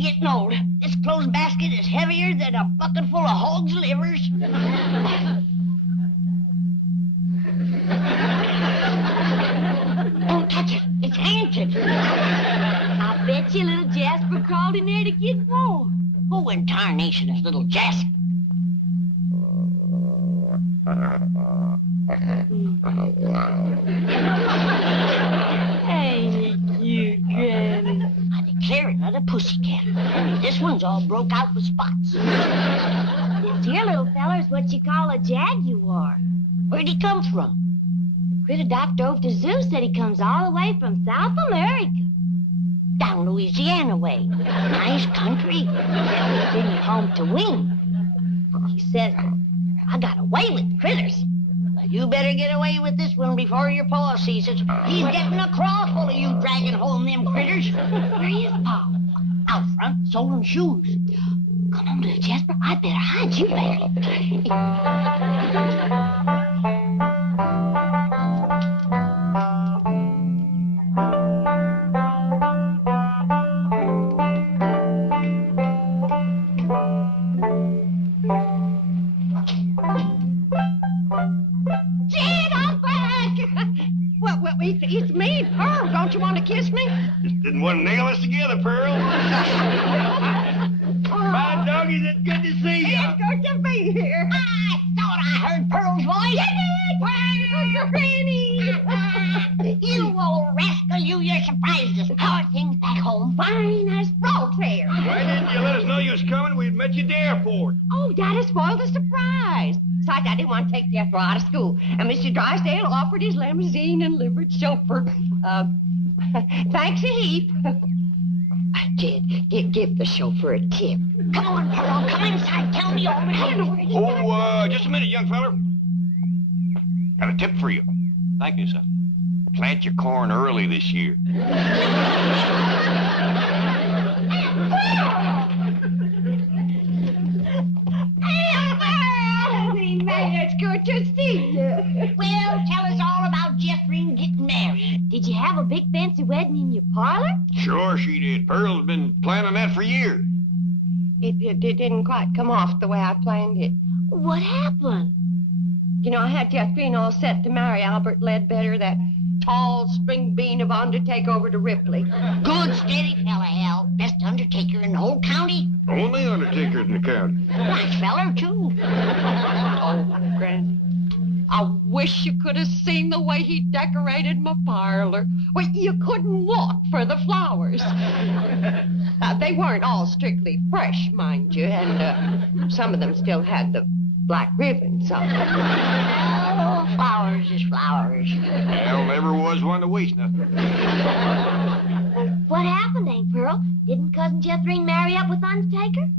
getting old. This clothes basket is heavier than a bucket full of hog's livers. Don't touch it. It's haunted. I bet you little Jasper crawled in there to get warm. Who in tarnation is little Jasper? Ain't you, Granny? I declare another pussycat. Only this one's all broke out with spots. This here little feller's what you call a jaguar. Where'd he come from? The critter doctor over to zoo said he comes all the way from South America. Down Louisiana way. Nice country. Bring you home to wing. He says, I got away with critters. You better get away with this one before your pa sees it. He's getting a craw full of you dragging home them critters. Where is Pa? Out front, soling shoes. Come on, little Jasper. I better hide you back. It's me, Pearl. Don't you want to kiss me? Just didn't want to nail us together, Pearl. My doggies, it's good to see you. It's good to be here. I thought I heard Pearl's voice. Granny! You old rascal, you're surprised us. How are things back home? Fine as frog's hair. Why didn't you let us know you was coming? We'd met you at the airport. Oh, Daddy spoiled the surprise. Besides, I didn't want to take Jethro out of school, and Mr. Drysdale offered his limousine and livered chauffeur. Thanks a heap. Kid, give the chauffeur a tip. Come on, Pearl, come inside. Tell me all about it. Oh, just a minute, young feller. Got a tip for you. Thank you, sir. Plant your corn early this year. It's good to see you. Well, tell us all about Jethro getting married. Did you have a big fancy wedding in your parlor? Sure she did. Pearl's been planning that for years. It didn't quite come off the way I planned it. What happened? You know, I had Jethro all set to marry Albert Ledbetter, that tall spring bean of undertaker over to Ripley. Good, steady fella, Al. Best undertaker in the whole county. Only undertaker in the county. Nice feller, too. Oh, Granny, I wish you could have seen the way he decorated my parlor. Well, you couldn't walk for the flowers. They weren't all strictly fresh, mind you, and some of them still had the black ribbons on them. Oh, flowers is flowers. Well, never was one to waste nothing. What happened, Aunt Pearl? Didn't Cousin Jethro marry up with Undertaker?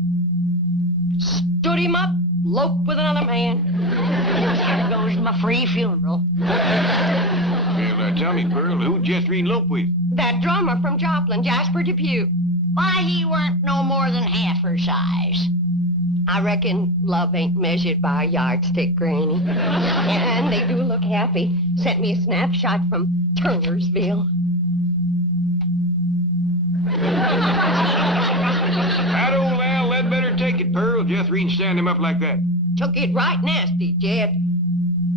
Stood him up, loped with another man. There goes my free funeral. Well, tell me, Pearl, who'd Jethro elope with? That drummer from Joplin, Jasper Depew. Why, he weren't no more than half her size. I reckon love ain't measured by a yardstick, Granny. And they do look happy. Sent me a snapshot from Turnersville. That old Al Ledbetter take it, Pearl. Jethro ain't stand him up like that. Took it right nasty, Jed.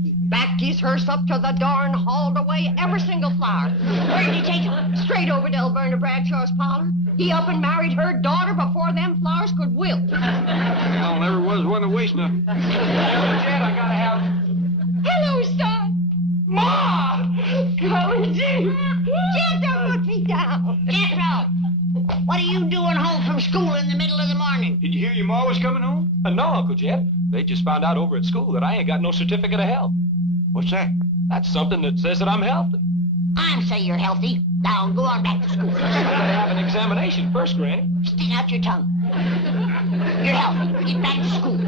He backed his hearse up to the door and hauled away every single flower. Where'd he take it? Straight over to Elverna Bradshaw's parlor. He up and married her daughter before them flowers could wilt. Al never was one to waste nothing. Jed, I gotta have... Hello, son. Ma! Come, Jed. Jed, don't put me down. Jethro, what are you doing home from school in the middle of the morning? Did you hear your ma was coming home? No, Uncle Jed. They just found out over at school that I ain't got no certificate of health. What's that? That's something that says that I'm healthy. I'm say you're healthy. Now go on back to school. I gotta have an examination first, Granny. Stick out your tongue. You're healthy. Get back to school.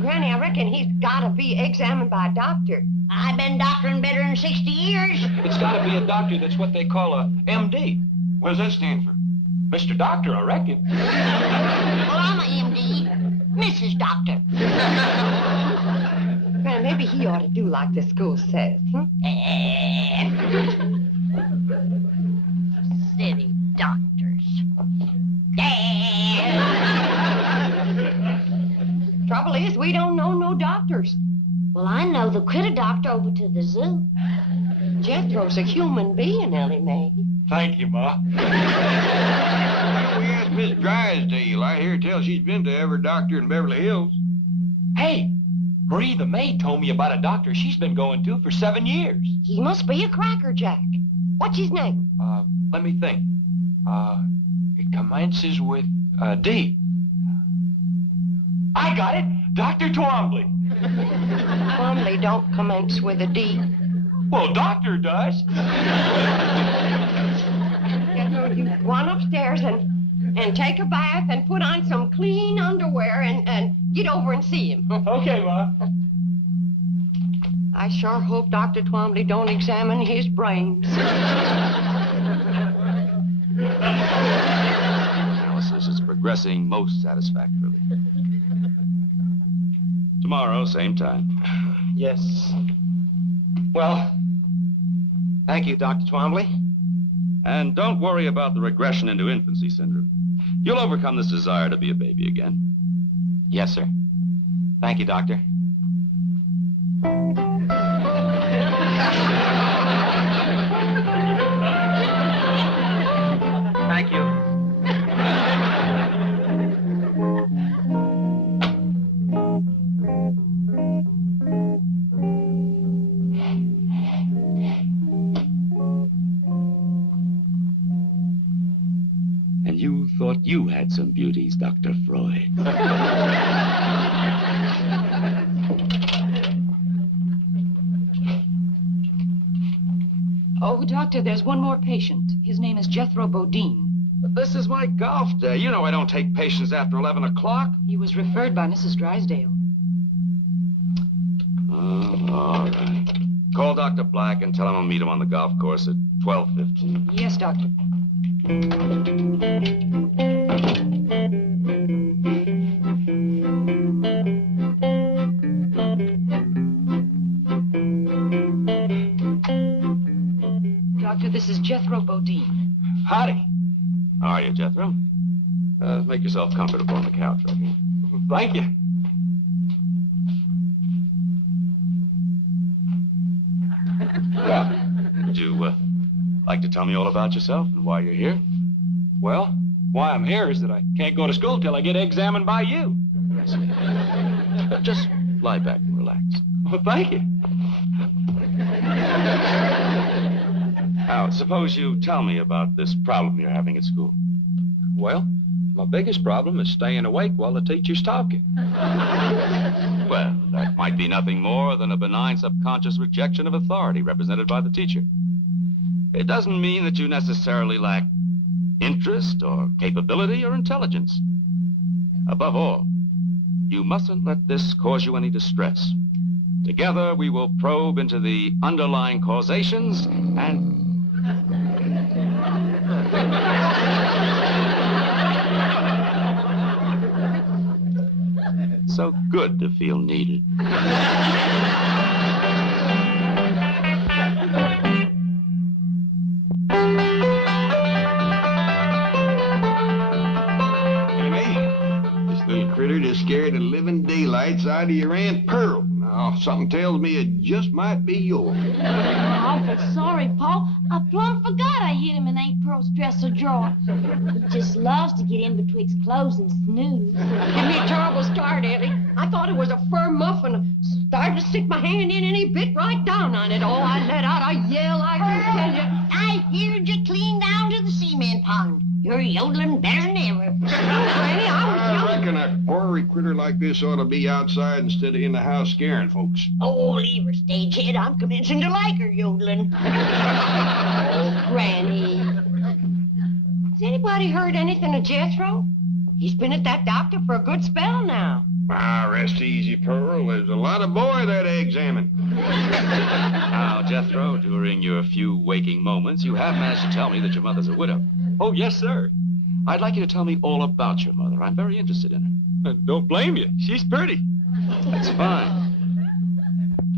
Granny, I reckon he's got to be examined by a doctor. I've been doctoring better than 60 years. It's gotta be a doctor that's what they call a MD. What does that stand for? Mr. Doctor, I reckon. Well, I'm a MD. Mrs. Doctor. Granny, maybe he ought to do like the school says, City doctor. years. Trouble is, we don't know no doctors. Well, I know the critter doctor over to the zoo. Jethro's a human being, Ellie Mae. Thank you, Ma. Why don't we ask Miss Drysdale? I hear tell she's been to every doctor in Beverly Hills. Hey, Marie the maid told me about a doctor she's been going to for 7 years. He must be a crackerjack. What's his name? Let me think. It commences with D. I got it! Dr. Twombly. Twombly don't commence with a D. Well, doctor does. Jethro, you go on upstairs and take a bath and put on some clean underwear and get over and see him. Okay, Ma. I sure hope Dr. Twombly don't examine his brains. Analysis is progressing most satisfactorily. Tomorrow, same time. Yes. Well, thank you, Dr. Twombly. And don't worry about the regression into infancy syndrome. You'll overcome this desire to be a baby again. Yes, sir. Thank you, Doctor. Thank you. And you thought you had some beauties, Dr. Freud. Oh, Doctor, there's one more patient. His name is Jethro Bodine. But this is my golf day. You know I don't take patients after 11 o'clock. He was referred by Mrs. Drysdale. All right. Call Dr. Black and tell him I'll meet him on the golf course at 12:15. Yes, Doctor. Doctor, this is Jethro Bodine. Howdy. How are you, Jethro? Make yourself comfortable on the couch right here. Thank you. Well, would you like to tell me all about yourself and why you're here? Well, why I'm here is that I can't go to school till I get examined by you. Just lie back and relax. Well, thank you. Now, suppose you tell me about this problem you're having at school. Well, my biggest problem is staying awake while the teacher's talking. Well, that might be nothing more than a benign subconscious rejection of authority represented by the teacher. It doesn't mean that you necessarily lack interest or capability or intelligence. Above all, you mustn't let this cause you any distress. Together, we will probe into the underlying causations and... So good to feel needed. This little critter just scared the living daylights out of your Aunt Pearl. Now, something tells me it just might be yours. I'm awful sorry, Paul. I plumb forgot I hid him in Aunt Pearl's dresser drawer. He just loves to get in betwixt clothes and snooze. Give me a terrible start, Ellie. I thought it was a fur muffin. Started to stick my hand in and he bit right down on it. Oh, I let out a yell, I can tell you. I heard you clean down to the cement pond. You're yodeling better than ever. Granny, I reckon a ornery critter like this ought to be outside instead of in the house scaring folks. Oh, leave her, stagehead. I'm commencing to like her yodeling. Oh, Granny. Has anybody heard anything of Jethro? He's been at that doctor for a good spell now. Ah, rest easy, Pearl. There's a lot of boy that examine. Now, Jethro, during your few waking moments, you have managed to tell me that your mother's a widow. Oh, yes, sir. I'd like you to tell me all about your mother. I'm very interested in her. Don't blame you. She's pretty. That's fine.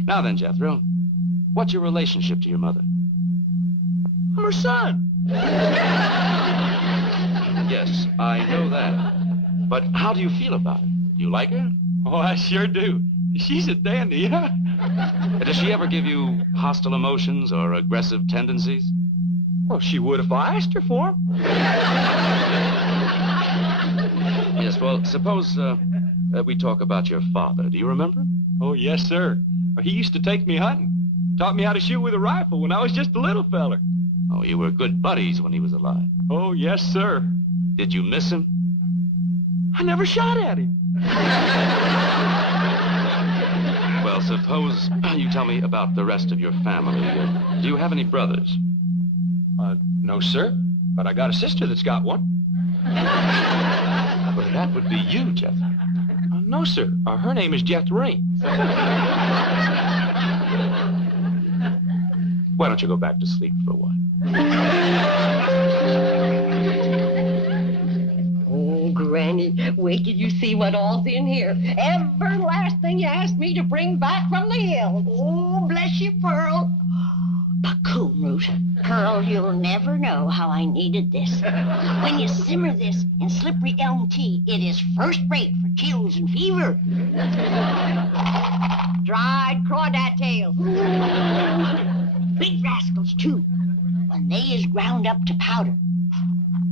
Now then, Jethro, what's your relationship to your mother? I'm her son. Yes, I know that. But how do you feel about it? Do you like her? Oh, I sure do. She's a dandy, huh? Does she ever give you hostile emotions or aggressive tendencies? Well, she would if I asked her for 'em. Yes, well, suppose we talk about your father. Do you remember him? Oh, yes, sir. He used to take me hunting. Taught me how to shoot with a rifle when I was just a little feller. Oh, you were good buddies when he was alive. Oh, yes, sir. Did you miss him? I never shot at him. Well, suppose you tell me about the rest of your family. Do you have any brothers? No, sir. But I got a sister that's got one. Well, that would be you, Jethro. No, sir. Her name is Jethro. Why don't you go back to sleep for a while? Oh, Granny, wait till you see what all's in here. Every last thing you asked me to bring back from the hills. Oh, bless you, Pearl. Cocoon root. Pearl, you'll never know how I needed this. When you simmer this in slippery elm tea, it is first rate for chills and fever. Dried crawdad tail. Big rascals, too. When they is ground up to powder,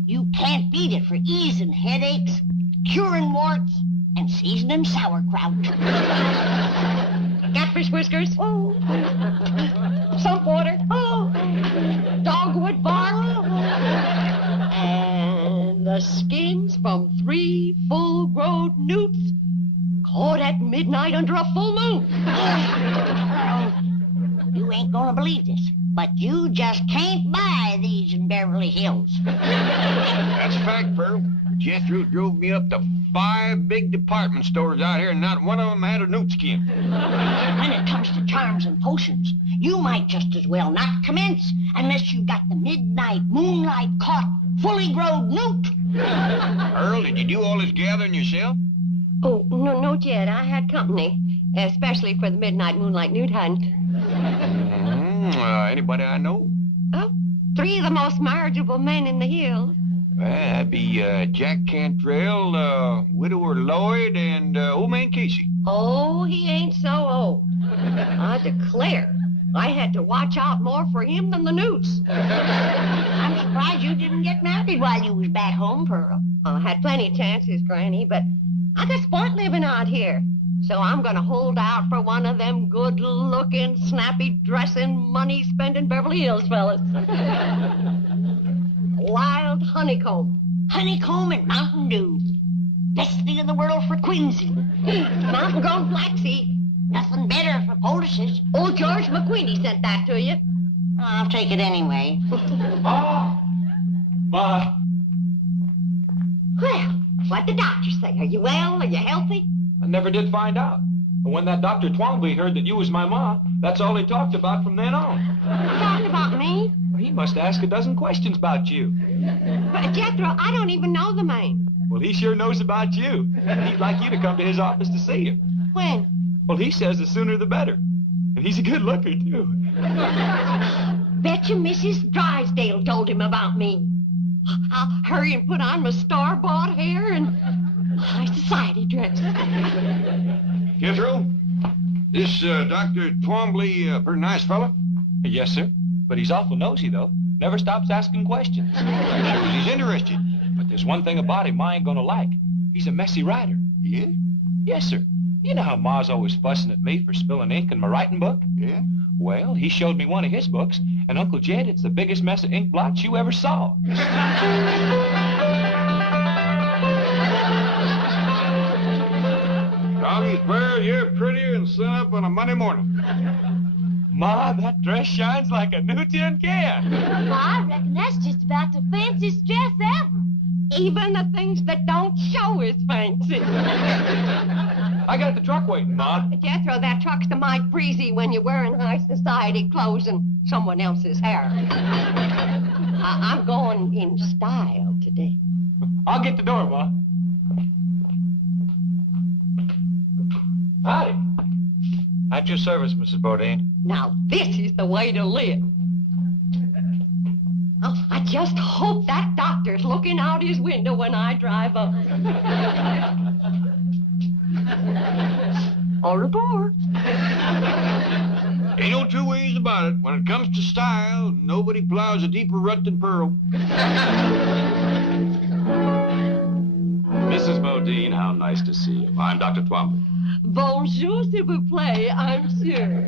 you can't beat it for easing headaches, curing warts, and seasoning sauerkraut. Catfish whiskers. Oh. Sump water. Oh. Dogwood bark. And the skins from 3 full-grown newts caught at midnight under a full moon. You ain't gonna believe this, but you just can't buy these in Beverly Hills. That's a fact, Pearl. Jethro drove me up to 5 big department stores out here, and not one of them had a newt skin. When it comes to charms and potions, you might just as well not commence unless you got the midnight moonlight caught, fully grown newt. Pearl, did you do all this gathering yourself? Oh, no, not yet. I had company, especially for the midnight moonlight newt hunt. Anybody I know? Oh, 3 of the most marriageable men in the hills. Well, that'd be Jack Cantrell, Widower Lloyd, and Old Man Casey. Oh, he ain't so old. I declare, I had to watch out more for him than the newts. I'm surprised you didn't get married while you was back home, Pearl. I had plenty of chances, Granny, but I got sport living out here. So I'm gonna hold out for one of them good-looking, snappy-dressing, money-spending Beverly Hills fellas. Wild honeycomb. Honeycomb and Mountain Dew. Best thing in the world for Quincy. Mountain-grown flaxseed. Nothing better for poultices. Old George McQueenie sent that to you. I'll take it anyway. Ma! Ma! Well, what'd the doctor say? Are you well? Are you healthy? I never did find out. But when that Dr. Twombly heard that you was my ma, that's all he talked about from then on. Talking about me? Well, he must ask a dozen questions about you. But Jethro, I don't even know the man. Well, he sure knows about you. And he'd like you to come to his office to see him. When? Well, he says the sooner the better. And he's a good looker, too. Bet you Mrs. Drysdale told him about me. I'll hurry and put on my star-bought hair and my society dress. Jethro, this Dr. Twombly, pretty nice fella? Yes, sir. But he's awful nosy, though. Never stops asking questions. Shows he's interested. But there's one thing about him Ma ain't gonna like. He's a messy writer. Yeah? Yes, sir. You know how Ma's always fussing at me for spilling ink in my writing book? Yeah? Well, he showed me one of his books, and Uncle Jed, it's the biggest mess of ink blots you ever saw. Doggy's Pearl, you're prettier than sun up on a Monday morning. Ma, that dress shines like a new tin can. Well, I reckon that's just about the fanciest dress ever. Even the things that don't show is fancy. I got the truck waiting, Ma. Jethro, that truck's the mite breezy when you're wearing high society clothes and someone else's hair. I'm going in style today. I'll get the door, Ma. Howdy. At your service, Mrs. Bodine. Now, this is the way to live. Oh, I just hope that doctor's looking out his window when I drive up. All aboard. Ain't no two ways about it. When it comes to style, nobody plows a deeper rut than Pearl. Mrs. Bodine, how nice to see you. I'm Dr. Twombly. Bonjour, s'il vous plaît, I'm sure.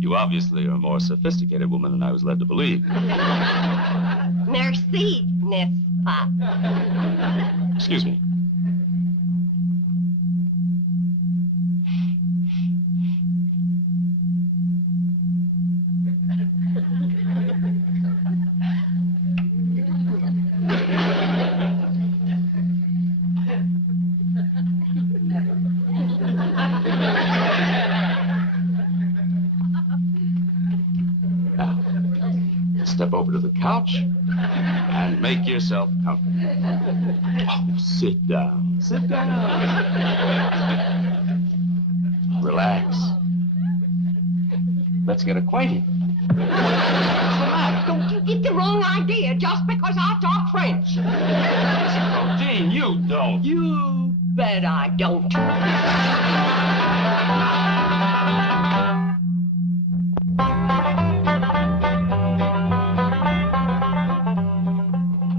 You obviously are a more sophisticated woman than I was led to believe. Merci, n'est-ce pas? Excuse me. Step over to the couch and make yourself comfortable. Oh, sit down. Sit down. Relax. Let's get acquainted. Don't you get the wrong idea just because I talk French. Oh, Dean, you don't. You bet I don't.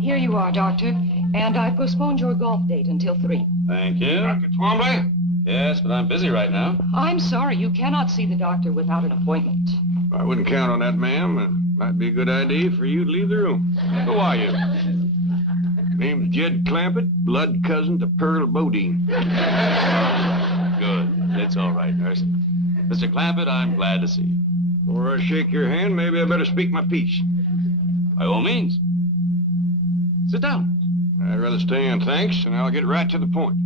Here you are, Doctor. And I postponed your golf date until 3. Thank you. Dr. Twombly? Yes, but I'm busy right now. I'm sorry, you cannot see the doctor without an appointment. I wouldn't count on that, ma'am. It might be a good idea for you to leave the room. Who are you? Name's Jed Clampett, blood cousin to Pearl Bodine. Good. It's all right, nurse. Mr. Clampett, I'm glad to see you. Before I shake your hand, maybe I better speak my piece. By all means. Sit down. I'd rather stand, thanks, and I'll get right to the point.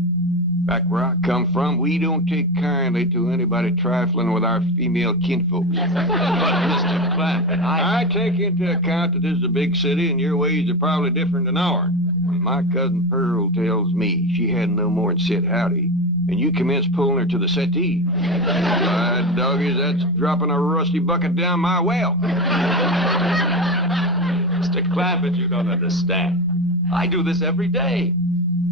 Back where I come from, we don't take kindly to anybody trifling with our female kinfolks. But, Mr. Clampett, I take into account that this is a big city and your ways are probably different than ours. When my cousin Pearl tells me she hadn't no more than said howdy, and you commence pulling her to the settee, by doggies, that's dropping a rusty bucket down my well. Mr. Clampett, you don't understand. I do this every day.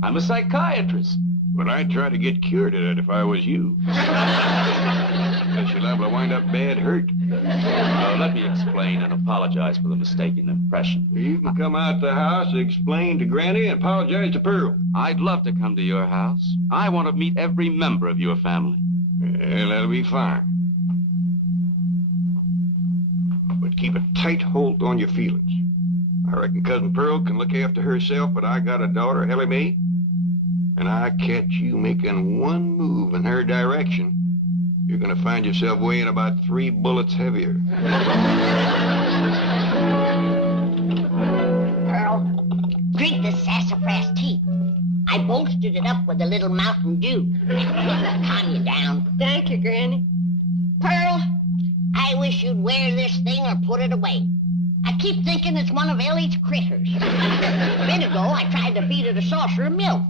I'm a psychiatrist. But I'd try to get cured of it if I was you. Because you're liable to wind up bad hurt. Let me explain and apologize for the mistaken impression. You can come out the house, explain to Granny, and apologize to Pearl. I'd love to come to your house. I want to meet every member of your family. Well, that'll be fine. But keep a tight hold on your feelings. I reckon Cousin Pearl can look after herself, but I got a daughter, Elly May, and I catch you making one move in her direction, you're gonna find yourself weighing about 3 bullets heavier. Pearl, drink this sassafras tea. I bolstered it up with a little Mountain Dew. Calm you down. Thank you, Granny. Pearl, I wish you'd wear this thing or put it away. I keep thinking it's one of Elly's critters. A bit ago, I tried to feed it a saucer of milk.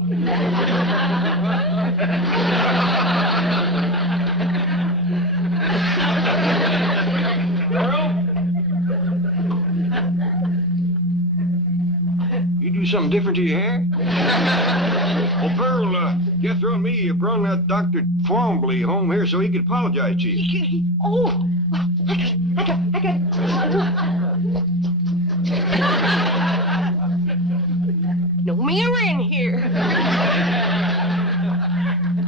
Pearl? You do something different to your hair? Well, Pearl, Jethro and me brought that Dr. Twombly home here so he could apologize to you. Oh, I got. No mirror in here. I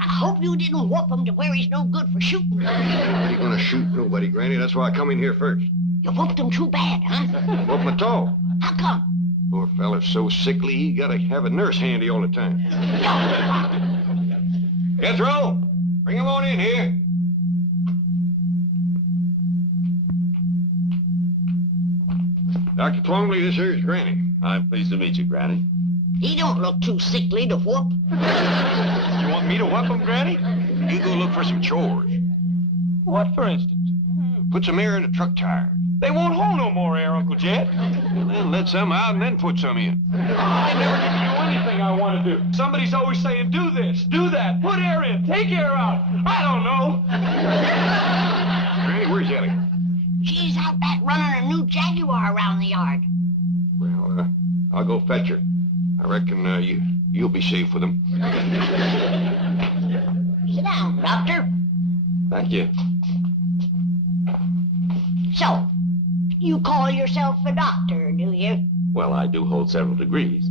hope you didn't whoop him to where he's no good for shooting. I ain't gonna shoot nobody, Granny. That's why I come in here first. You whooped him too bad, huh? Whoop him at all. How come? Poor fella's so sickly, he gotta have a nurse handy all the time. Jethro, bring him on in here. Dr. Twombly, this here's Granny. I'm pleased to meet you, Granny. He don't look too sickly to whoop. You want me to whoop him, Granny? You go look for some chores. What, for instance? Put some air in the truck tire. They won't hold no more air, Uncle Jed. Then let some out and then put some in. I never get to do anything I want to do. Somebody's always saying, do this, do that, put air in, take air out. I don't know. Granny, where's Elly? She's out back running a new Jaguar around the yard. Well, I'll go fetch her. I reckon you'll be safe with him. Sit down, Doctor. Thank you. So, you call yourself a doctor, do you? Well, I do hold several degrees.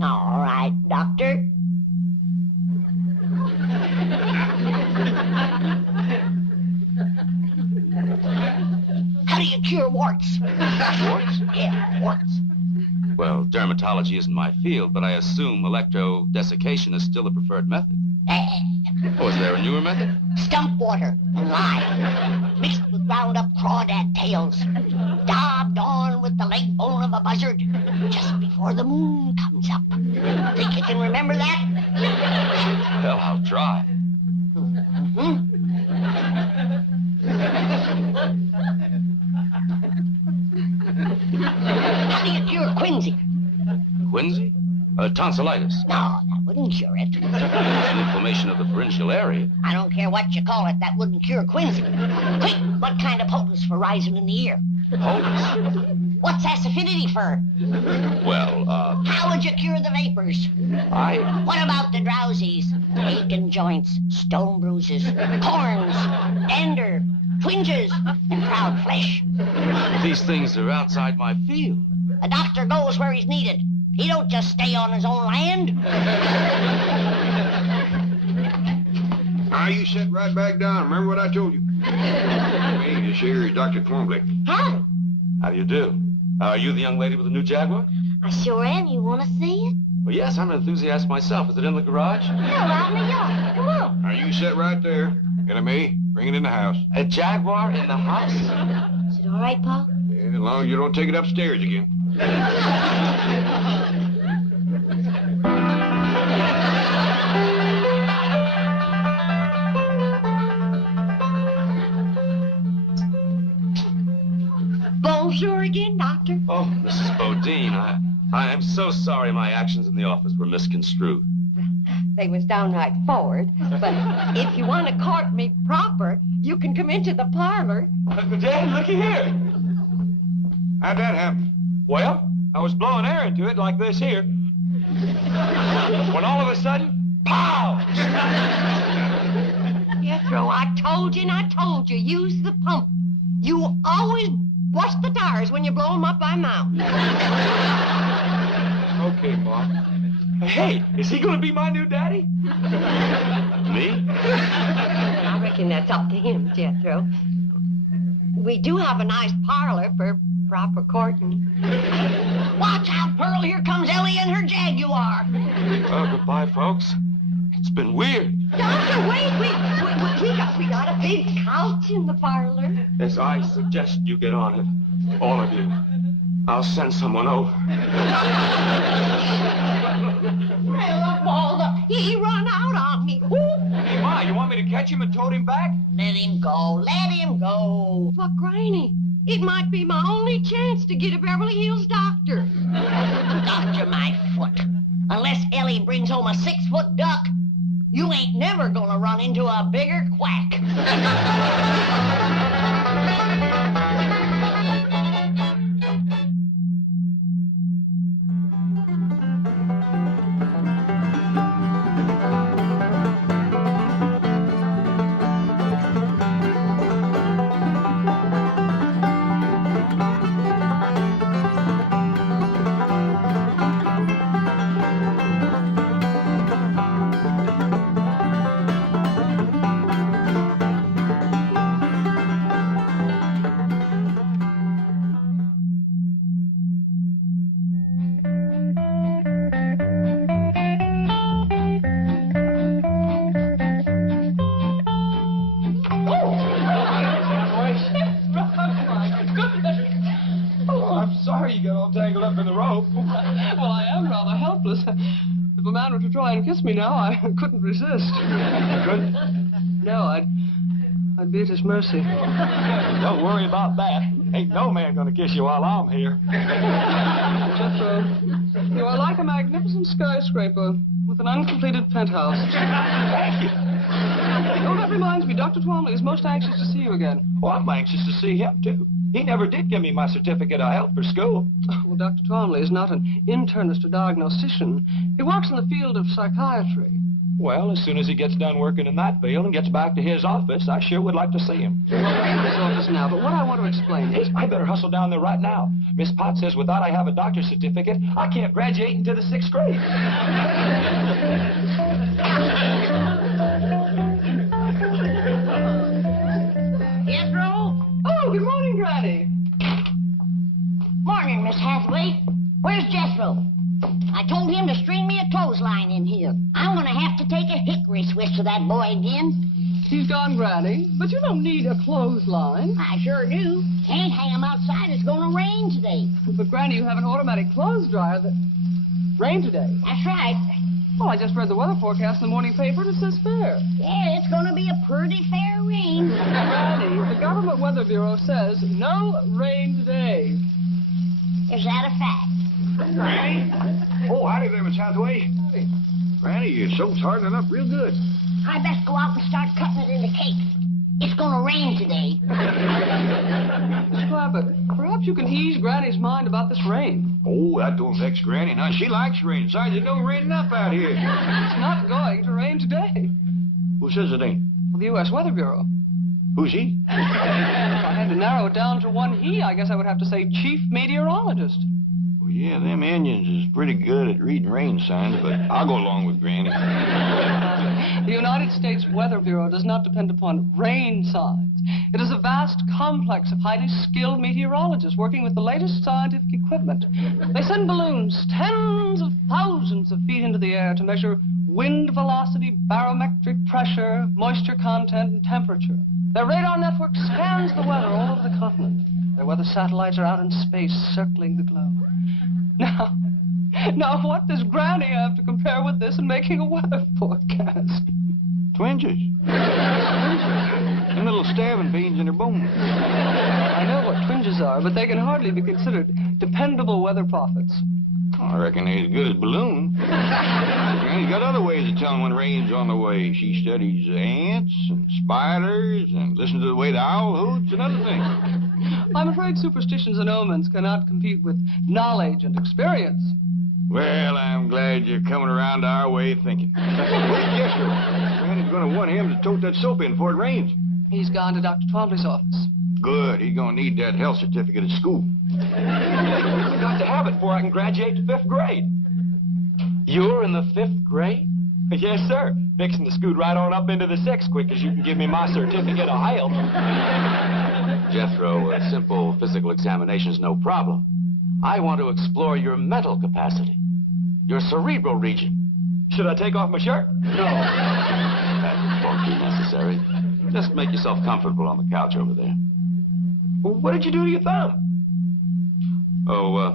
All right, Doctor. How do you cure warts? Warts? Yeah, warts. Well, dermatology isn't my field, but I assume electrodesiccation is still the preferred method. Oh, is there a newer method? Stump water and lye, mixed with ground up crawdad tails, daubed on with the leg bone of a buzzard, just before the moon comes up. Think you can remember that? Well, I'll try. How do you cure quinsy? Quinsy? Tonsillitis. No, that wouldn't cure it. It's an inflammation of the pharyngeal area. I don't care what you call it, that wouldn't cure quinsy. Quick, what kind of poultice for rising in the ear? Poultice? What's acidity for? Well, How would you cure the vapors? What about the drowsies, aching joints, stone bruises, corns, dander, twinges, and proud flesh? These things are outside my field. A doctor goes where he's needed. He don't just stay on his own land. Now, you sit right back down. Remember what I told you. Hey, this here is Dr. Twombly. Howdy. How do you do? Are you the young lady with the new Jaguar? I sure am. You want to see it? Well, yes, I'm an enthusiast myself. Is it in the garage? No, out in the yard. Come on. Now, you sit right there. Elly May, bring it in the house. A Jaguar in the house? Is it all right, Pa? Yeah, as long as you don't take it upstairs again. Bonjour again, Doctor. Oh, Mrs. Bodine, I am so sorry my actions in the office were misconstrued. They was downright forward, but if you want to court me proper, you can come into the parlor. Dad, looky here. How'd that happen? Well, I was blowing air into it like this here. When all of a sudden, pow! Jethro, I told you and I told you, use the pump. You always bust the tires when you blow them up by mouth. Okay, Ma. Hey, is he gonna be my new daddy? Me? I reckon that's up to him, Jethro. We do have a nice parlor for proper courting. Watch out, Pearl. Here comes Elly and her Jaguar. Oh, goodbye, folks. It's been weird. Doctor, wait, we got a big couch in the parlor. Yes, I suggest you get on it. All of you. I'll send someone over. Well, up all the... He run out on me. Hey, Ma, you want me to catch him and tote him back? Let him go. Let him go. But, Granny, it might be my only chance to get a Beverly Hills doctor. Doctor my foot. Unless Elly brings home a 6-foot duck, you ain't never gonna run into a bigger quack. Sorry you got all tangled up in the rope. Well, I am rather helpless. If a man were to try and kiss me now, I couldn't resist. You couldn't? No, I'd be at his mercy. Don't worry about that. Ain't no man gonna kiss you while I'm here. Jethro, you are like a magnificent skyscraper with an uncompleted penthouse. Thank you. Oh, that reminds me, Dr. Twomley is most anxious to see you again. Well, I'm anxious to see him, too. He never did give me my certificate of health for school. Well, Dr. Twomley is not an internist or diagnostician. He works in the field of psychiatry. Well, as soon as he gets done working in that field and gets back to his office, I sure would like to see him. Well, we're in his office now, but what I want to explain is... I better hustle down there right now. Miss Potts says without I have a doctor's certificate, I can't graduate into the 6th grade. Jethro? Oh, good morning, Granny. Morning, Miss Hathaway. Where's Jethro? I told him to string me a clothesline in here. I'm gonna have to take a hickory switch to that boy again. He's gone, Granny, but you don't need a clothesline. I sure do. Can't hang him outside. It's gonna rain today. But, Granny, you have an automatic clothes dryer that... Rain today. That's right. Well, I just read the weather forecast in the morning paper, and it says fair. Yeah, it's gonna be a pretty fair rain. Granny, the Government Weather Bureau says no rain today. Is that a fact? Granny? Oh, howdy there, Miss Hathaway. Howdy. Granny, your soap's hardening up real good. I best go out and start cutting it into cakes. It's gonna rain today. Miss Clampett, perhaps you can ease Granny's mind about this rain. Oh, that don't vex Granny. Now, she likes rain. Besides, it don't rain enough out here. It's not going to rain today. Who says it ain't? Well, the U.S. Weather Bureau. Who's he? If I had to narrow it down to one he, I guess I would have to say chief meteorologist. Well, yeah, them Indians is pretty good at reading rain signs, but I'll go along with Granny. The United States Weather Bureau does not depend upon rain signs. It is a vast complex of highly skilled meteorologists working with the latest scientific equipment. They send balloons tens of thousands of feet into the air to measure wind velocity, barometric pressure, moisture content, and temperature. Their radar network scans the weather all over the continent. Their weather satellites are out in space circling the globe. Now, what does Granny have to compare with this in making a weather forecast? Twinges. Them little stabbing pains in her bones. I know what twinges are, but they can hardly be considered dependable weather prophets. I reckon they as good as balloons. Granny's got other ways of telling when rain's on the way. She studies ants and spiders and listens to the way the owl hoots and other things. I'm afraid superstitions and omens cannot compete with knowledge and experience. Well, I'm glad you're coming around to our way of thinking. Where's Jethro? Granny's going to want him to tote that soap in before it rains. He's gone to Dr. Twomley's office. Good. He's going to need that health certificate at school. I've got to have it before I can graduate to 5th grade. You're in the 5th grade? Yes, sir. Fixing to scoot right on up into the 6th quick as you can give me my certificate of health. Jethro, a simple physical examination is no problem. I want to explore your mental capacity, your cerebral region. Should I take off my shirt? No. That won't be necessary. Just make yourself comfortable on the couch over there. Well, what did you do to your thumb? Oh,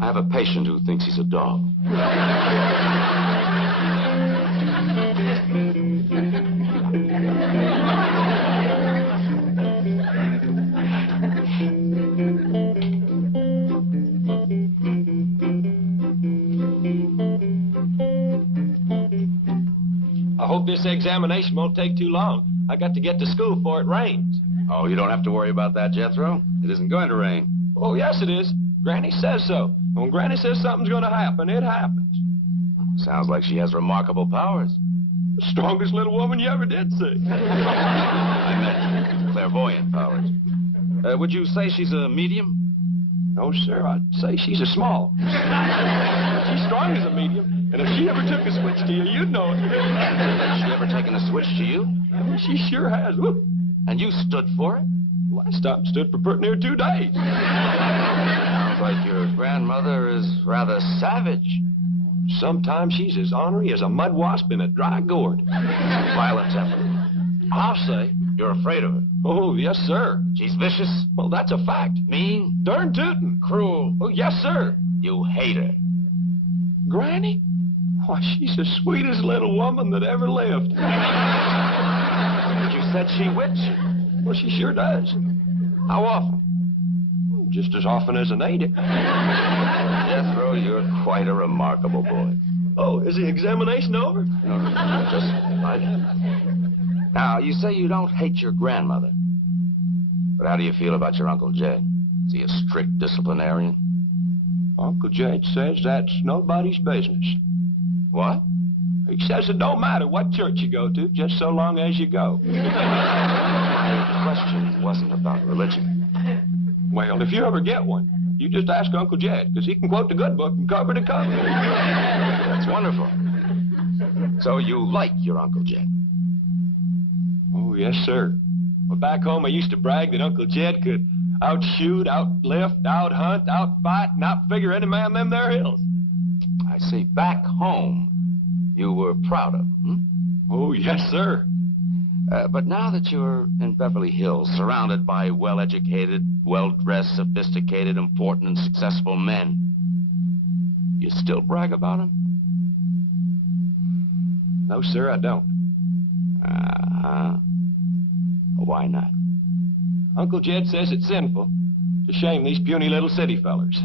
I have a patient who thinks he's a dog. I hope this examination won't take too long. I got to get to school before it rains. Oh, you don't have to worry about that, Jethro. It isn't going to rain. Oh, yes, it is. Granny says so. When Granny says something's going to happen, it happens. Sounds like she has remarkable powers. The strongest little woman you ever did see. I meant clairvoyant powers. Would you say she's a medium? No, sir, I'd say she's a small. She's strong as a medium. And if she ever took a switch to you, you'd know it. Has she ever taken a switch to you? She sure has. Whoop. And you stood for it? Last time stood for pretty near 2 days. Sounds like your grandmother is rather savage. Sometimes she's as ornery as a mud wasp in a dry gourd. Violent temper. I'll say. You're afraid of her. Oh, yes, sir. She's vicious. Well, that's a fact. Mean. Darn tootin'. Cruel. Oh, yes, sir. You hate her. Granny? Why, she's the sweetest little woman that ever lived. You said she whipped. Well, she sure does. How often? Just as often as a native. Jethro, you're quite a remarkable boy. Oh, is the examination over? No, just like. Now, you say you don't hate your grandmother. But how do you feel about your Uncle Jed? Is he a strict disciplinarian? Uncle Jed says that's nobody's business. What? He says it don't matter what church you go to, just so long as you go. My question wasn't about religion. Well, if you ever get one, you just ask Uncle Jed, because he can quote the good book from cover to cover. That's wonderful. So you like your Uncle Jed? Oh, yes, sir. Well, back home, I used to brag that Uncle Jed could outshoot, outlift, outhunt, outfight, and outfigure any man in them there hills. I say back home, you were proud of him. Oh, yes, sir. But now that you're in Beverly Hills, surrounded by well-educated, well-dressed, sophisticated, important, and successful men, you still brag about him? No, sir, I don't. Why not? Uncle Jed says it's sinful to shame these puny little city fellers.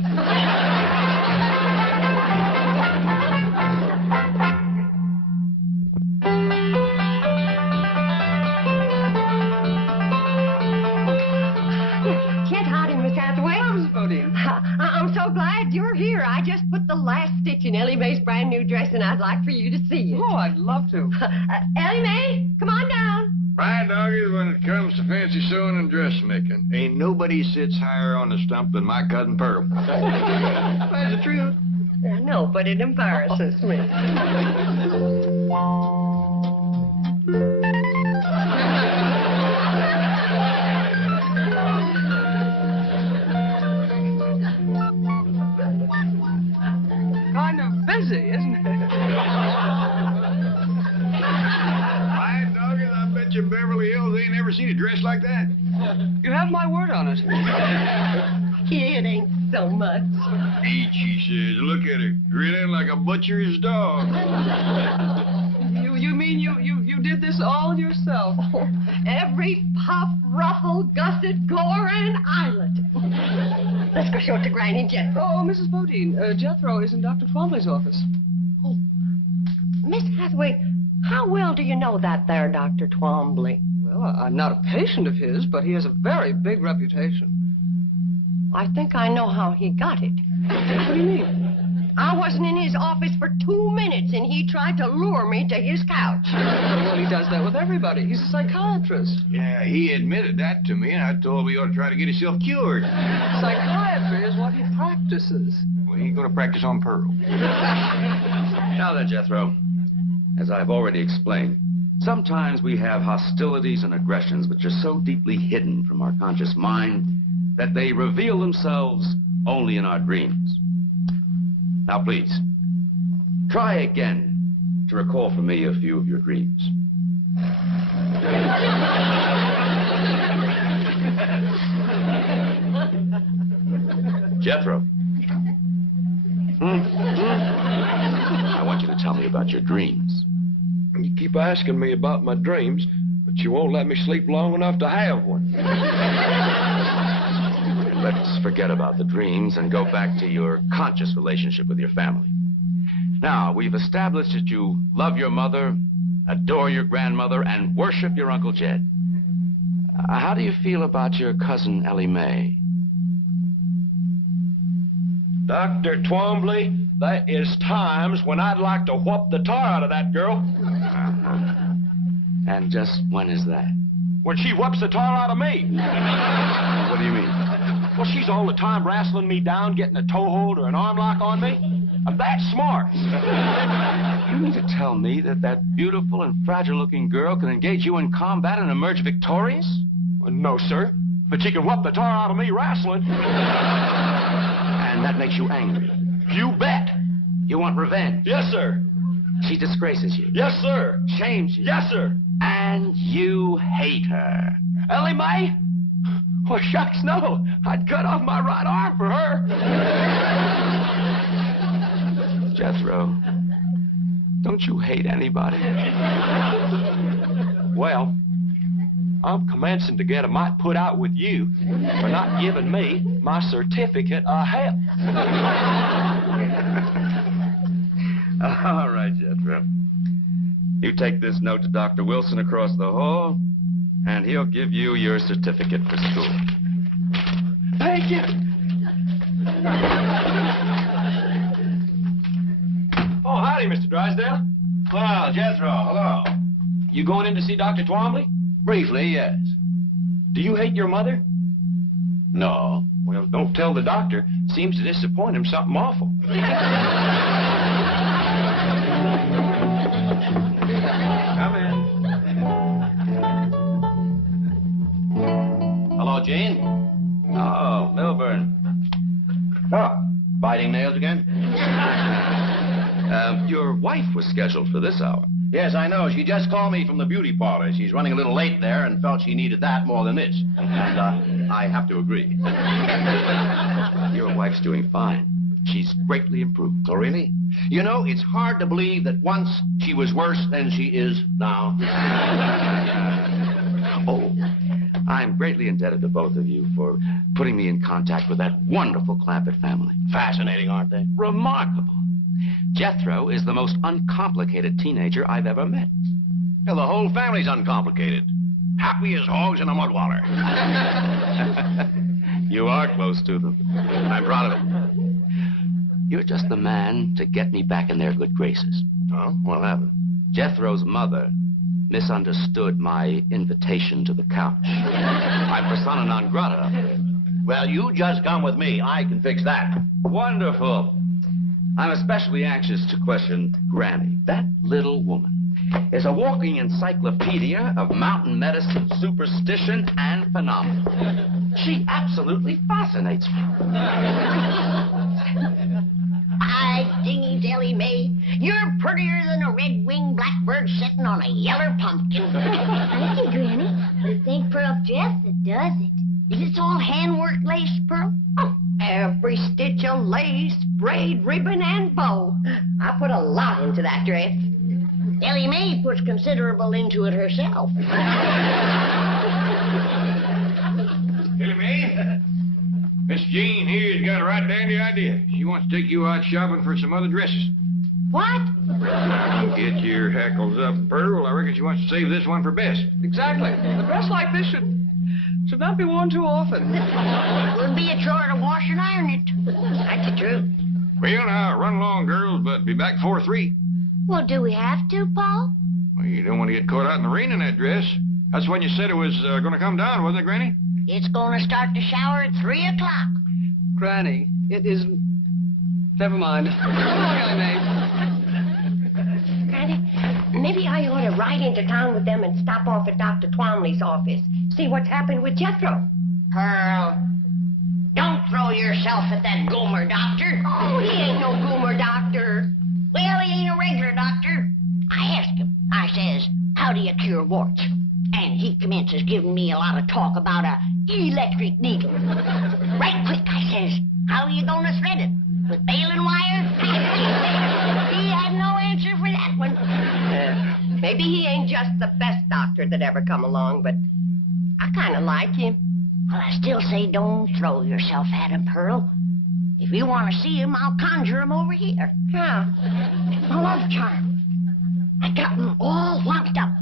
I'm so glad you're here. I just put the last stitch in Elly Mae's brand new dress, and I'd like for you to see it. Oh, I'd love to. Elly Mae, come on down. My doggies, when it comes to fancy sewing and dressmaking, ain't nobody sits higher on the stump than my cousin Pearl. That's the truth. I know, but it embarrasses me. Kind of busy, isn't it? My doggies, I bet you Beverly Hills ain't ever seen a dress like that. You have my word on it. It ain't so much. Eat, she says. Look at her, grinning like a butcher's dog. You mean you did this all yourself? Every puff, ruffle, gusset, gore, and eyelet. Let's go show it to Granny Jethro. Oh, Mrs. Bodine, Jethro is in Dr. Twombly's office. Oh, Miss Hathaway, how well do you know that there Dr. Twombly? Well, I'm not a patient of his, but he has a very big reputation. I think I know how he got it. What do you mean? I wasn't in his office for 2 minutes, and he tried to lure me to his couch. Well, he does that with everybody. He's a psychiatrist. Yeah, he admitted that to me, and I told him he ought to try to get himself cured. Psychiatry is what he practices. Well, he ain't gonna practice on Pearl. Now then, Jethro, as I've already explained, sometimes we have hostilities and aggressions which are so deeply hidden from our conscious mind that they reveal themselves only in our dreams. Now, please, try again to recall for me a few of your dreams. Jethro. I want you to tell me about your dreams. You keep asking me about my dreams, but you won't let me sleep long enough to have one. Let's forget about the dreams and go back to your conscious relationship with your family. Now, we've established that you love your mother, adore your grandmother, and worship your Uncle Jed. How do you feel about your cousin Elly Mae? Dr. Twombly, there is times when I'd like to whoop the tar out of that girl. And just when is that? When she whoops the tar out of me. What do you mean? Well, she's all the time wrestling me down, getting a toehold or an arm lock on me. That's smart. You mean to tell me that that beautiful and fragile-looking girl can engage you in combat and emerge victorious? No, sir. But she can whoop the tar out of me wrestling. And that makes you angry? You bet. You want revenge? Yes, sir. She disgraces you? Yes, sir. Shames you? Yes, sir. And you hate her? Elly Mae? Well, shucks, no. I'd cut off my right arm for her. Jethro, don't you hate anybody? Well, I'm commencing to get a mite put out with you for not giving me my certificate of health. All right, Jethro. You take this note to Dr. Wilson across the hall, and he'll give you your certificate for school. Thank you. Oh, howdy, Mr. Drysdale. Well, Jethro, hello. You going in to see Dr. Twombly? Briefly, yes. Do you hate your mother? No. Well, don't tell the doctor. Seems to disappoint him something awful. Come in. Hello, Jane. Oh, Milburn. Oh, biting nails again? Your wife was scheduled for this hour. Yes, I know. She just called me from the beauty parlor. She's running a little late there and felt she needed that more than this. And I have to agree. Your wife's doing fine. She's greatly improved. Oh, really? You know, it's hard to believe that once she was worse than she is now. Oh, I'm greatly indebted to both of you for putting me in contact with that wonderful Clampett family. Fascinating, aren't they? Remarkable. Jethro is the most uncomplicated teenager I've ever met. Well, the whole family's uncomplicated. Happy as hogs in a mud waller. You are close to them. I'm proud of it. You're just the man to get me back in their good graces. Oh, what happened? Jethro's mother misunderstood my invitation to the couch. I'm persona non grata. Well, you just come with me. I can fix that. Wonderful. I'm especially anxious to question Granny. That little woman is a walking encyclopedia of mountain medicine, superstition, and phenomena. She absolutely fascinates me. By dingies, Elly May, you're prettier than a red-winged blackbird sitting on a yeller pumpkin. Thank you, Granny. It ain't Pearl's dress that does it. Is this all handwork lace, Pearl? Oh, every stitch of lace, braid, ribbon, and bow. I put a lot into that dress. Elly May puts considerable into it herself. Elly May, Miss Jean here's got a right dandy idea. She wants to take you out shopping for some other dresses. What? Get your hackles up, Pearl. I reckon she wants to save this one for Bess. Exactly. A dress like this should not be worn too often. It would be a chore to wash and iron it. That's the truth. Well, now, run along, girls, but be back before 3. Well, do we have to, Paul? Well, you don't want to get caught out in the rain in that dress. That's when you said it was going to come down, wasn't it, Granny? It's going to start to shower at 3 o'clock. Granny, it is... Never mind. Really, May. Granny, maybe I ought to ride into town with them and stop off at Dr. Twombly's office. See what's happened with Jethro. Pearl, don't throw yourself at that goomer doctor. Oh, he ain't no goomer doctor. Well, he ain't a regular doctor. I asked him. I says, how do you cure warts? And he commences giving me a lot of talk about a electric needle. Right quick, I says, how are you going to thread it? With baling wire? He had no answer for that one. Maybe he ain't just the best doctor that ever come along, but I kind of like him. Well, I still say don't throw yourself at him, Pearl. If you want to see him, I'll conjure him over here. How? A love charm. I got them all locked up.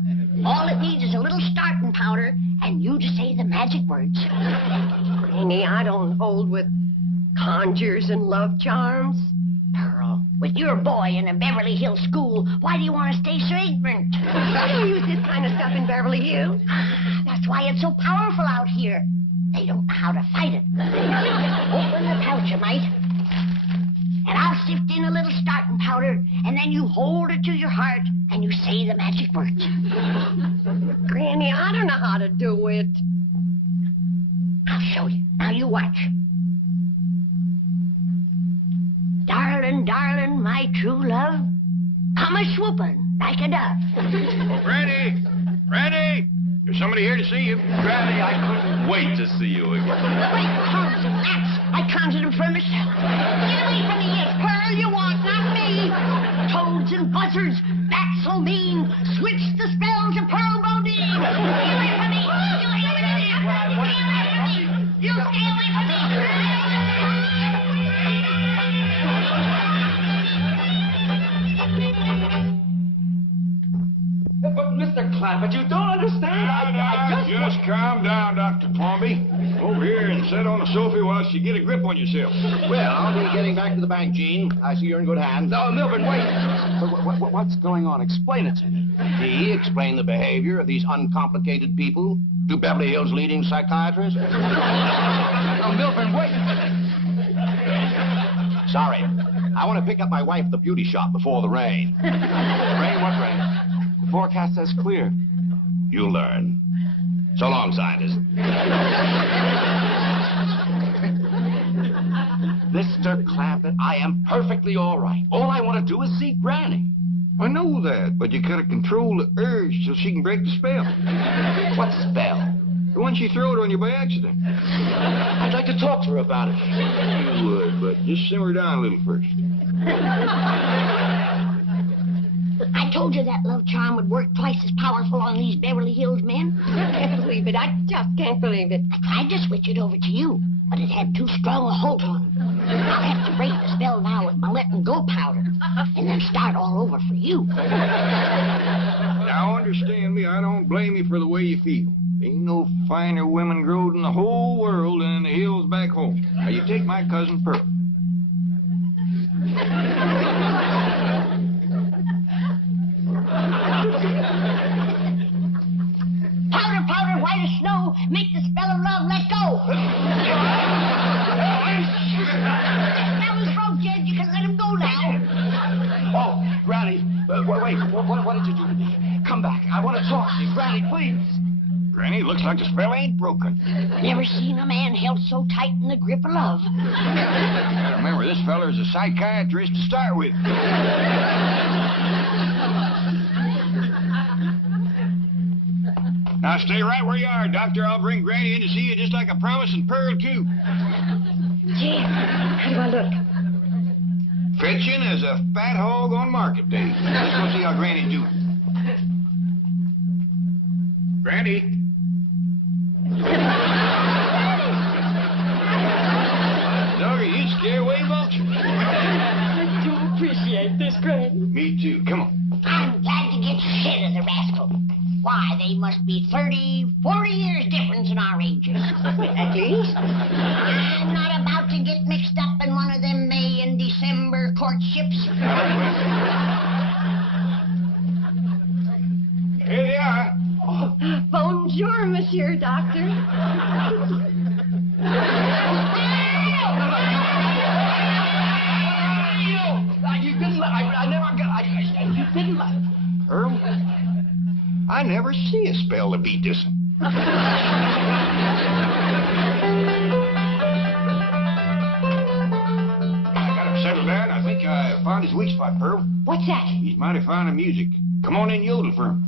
All it needs is a little starting powder, and you just say the magic words. Granny, I don't hold with conjures and love charms. Pearl, with your boy in a Beverly Hills school, why do you want to stay so ignorant? I don't use this kind of stuff in Beverly Hills. That's why it's so powerful out here. They don't know how to fight it. Open the pouch, you might. And I'll sift in a little starting powder, and then you hold it to your heart, and you say the magic words. Granny, I don't know how to do it. I'll show you. Now you watch. Darling, darling, my true love, come a-swooping like a dove. Granny! Granny! There's somebody here to see you. Granny, I couldn't wait to see you again. Great hogs and gnats! I conjured them for myself. Get away from me, yes, Pearl, you want, not me. Toads and buzzards, bats so mean, switch the spell to Pearl Bodine. Get away from me! You stay away from me! You stay away from me! But, Mr. Clampett, you don't understand. Just calm down, Dr. Plumbee. Over here and sit on the sofa while you get a grip on yourself. Well, I'll be getting back to the bank, Gene. I see you're in good hands. No, Milburn, wait. What's going on? Explain it to me. He explained the behavior of these uncomplicated people to Beverly Hills' leading psychiatrist. No, Milburn, wait. Sorry. I want to pick up my wife at the beauty shop before the rain. Rain? What rain? The forecast says clear. You'll learn. So long, scientist. Mr. Clampett, I am perfectly all right. All I want to do is see Granny. I know that, but you gotta control the urge so she can break the spell. What spell? The one she throwed on you by accident. I'd like to talk to her about it. You would, but just simmer down a little first. I told you that love charm would work twice as powerful on these Beverly Hills men. I can't believe it. I just can't believe it. I tried to switch it over to you, but it had too strong a hold on it. I'll have to break the spell now with my letting go powder, and then start all over for you. Now, understand me, I don't blame you for the way you feel. Ain't no finer women growed in the whole world than in the hills back home. Now, you take my cousin Pearl. Powder, powder, white as snow, make the spell of love let go. That was broke, Jed. You can let him go now. Oh, Granny, wait, what did you do to me? Come back. I want to talk to you. Granny, please. Granny, looks like the spell ain't broken. Never seen a man held so tight in the grip of love. Remember, this feller's a psychiatrist to start with. Now, stay right where you are, Doctor. I'll bring Granny in to see you just like I promised, and Pearl, too. Jed, how do I look? Fetching as a fat hog on market day. Let's go see how Granny's doing. Granny? Doggy, you scare away vultures. I do appreciate this, Granny. Me, too. Come on. I'm glad to get rid of the rascal. Why, they must be 30, 40 years difference in our ages. At least. I'm not about to get mixed up in one of them May and December courtships. Here they are. Oh, bonjour, Monsieur Doctor. You didn't let... I never got... You didn't let... Pearl? I never see a spell to beat this one. I got him settled down. I think I found his weak spot, Pearl. What's that? He's mighty fond of music. Come on in, yodel for him.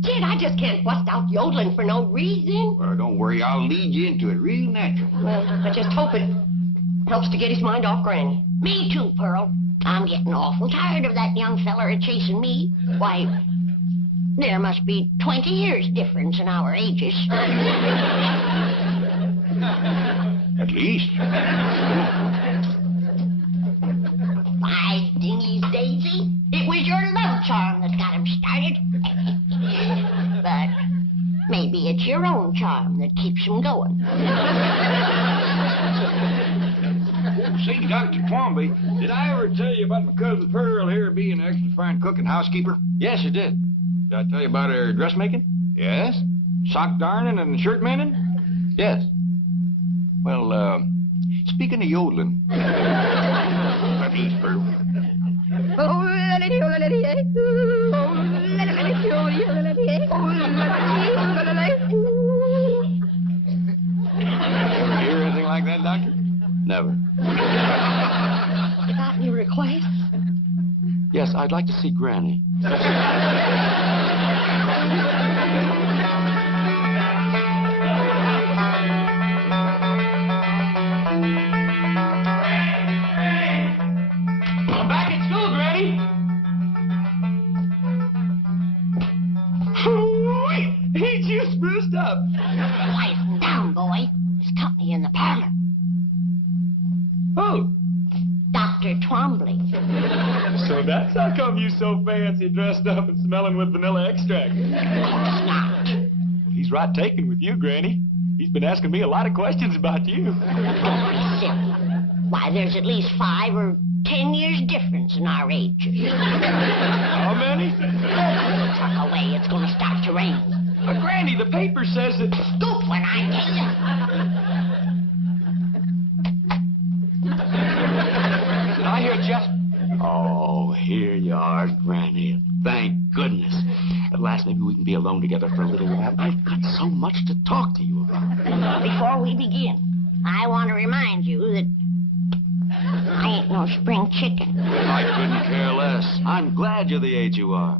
Jed, I just can't bust out yodeling for no reason. Well, don't worry. I'll lead you into it real natural. Well, I just hope it helps to get his mind off Granny. Me too, Pearl. I'm getting awful tired of that young feller chasing me. Why, there must be 20 years difference in our ages. At least. By dingy's daisy, it was your love charm that got him started. But maybe it's your own charm that keeps him going. Say, Dr. Plumbee, did I ever tell you about my cousin Pearl here being an extra fine cook and housekeeper? Yes, you did. Did I tell you about her dressmaking? Yes? Sock darning and shirt mending? Yes. Well, speaking of yodeling, that means Pearl. Ever hear anything like that, Doctor? Never. Got any requests? Yes, I'd like to see Granny. I'm back at school, Granny. Ain't you spruced up? Quiet down, boy. There's company in the parlor. Who? Dr. Twombly. So that's how come you so fancy, dressed up and smelling with vanilla extract. Of course not. Well, he's right taken with you, Granny. He's been asking me a lot of questions about you. Don't be silly. Why, there's at least 5 or 10 years difference in our ages. How many? Tuck away, it's gonna start to rain. But Granny, the paper says that... Scoop when I tell you. Did I hear Jeff? Oh, here you are, Granny. Thank goodness. At last, maybe we can be alone together for a little while. I've got so much to talk to you about. Before we begin, I want to remind you that I ain't no spring chicken. I couldn't care less. I'm glad you're the age you are.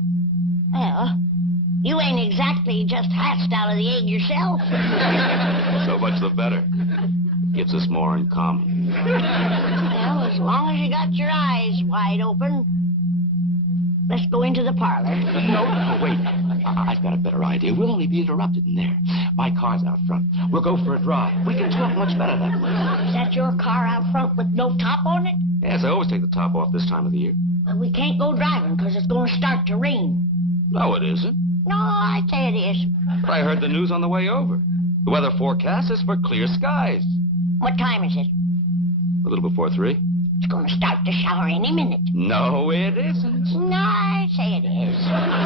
Well, you ain't exactly just hatched out of the egg yourself. So much the better. Gives us more in common. Well, as long as you got your eyes wide open, let's go into the parlor. No, wait. I've got a better idea. We'll only be interrupted in there. My car's out front. We'll go for a drive. We can talk much better that way. Is that your car out front with no top on it? Yes, I always take the top off this time of the year. Well, we can't go driving because it's going to start to rain. No, it isn't. No, I say it is. But I heard the news on the way over. The weather forecast is for clear skies. What time is it? A little before 3. It's going to start to shower any minute. No, it isn't. No, I say it is.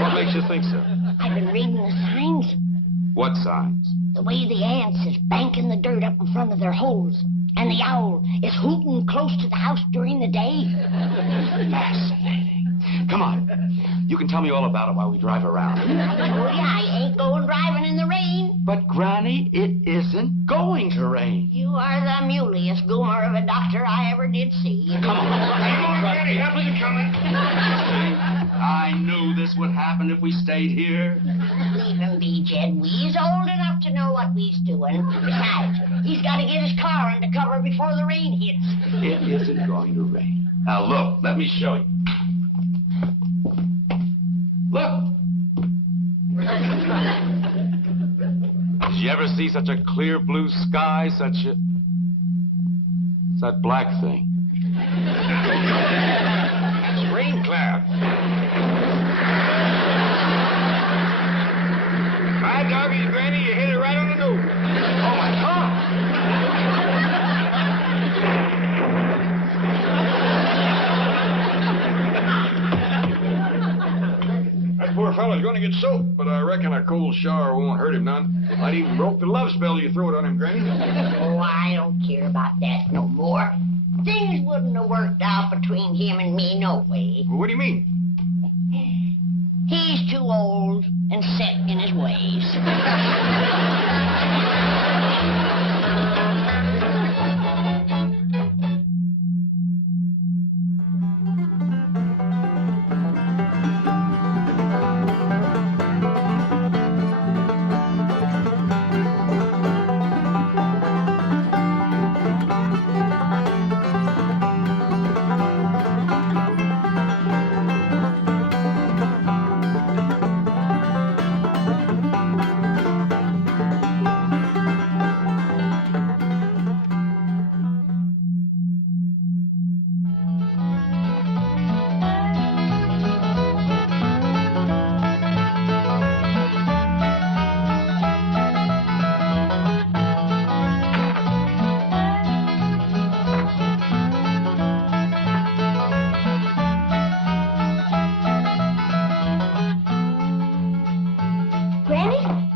What makes you think so? I've been reading the signs. What signs? The way the ants is banking the dirt up in front of their holes. And the owl is hooting close to the house during the day. Fascinating. Come on. You can tell me all about it while we drive around. I told you I ain't going driving in the rain. But, Granny, it isn't going to rain. You are the muliest goomer of a doctor I ever did see. Come on. Granny, help us coming. I knew this would happen if we stayed here. Leave him be, Jed. We's old enough to know what we's doing. Besides, he's got to get his car under cover before the rain hits. It isn't going to rain. Now, look, let me show you. Look. Did you ever see such a clear blue sky, such a... What's that black thing? That's rain clouds. My doggies, Granny, you hit it right on the nose. Oh, my God. That poor fellow's going to get soaked, but I reckon a cold shower won't hurt him none. Might even broke the love spell you throw it on him, Granny. Oh, I don't care about that no more. Things wouldn't have worked out between him and me no way. Well, what do you mean? He's too old and set in his ways.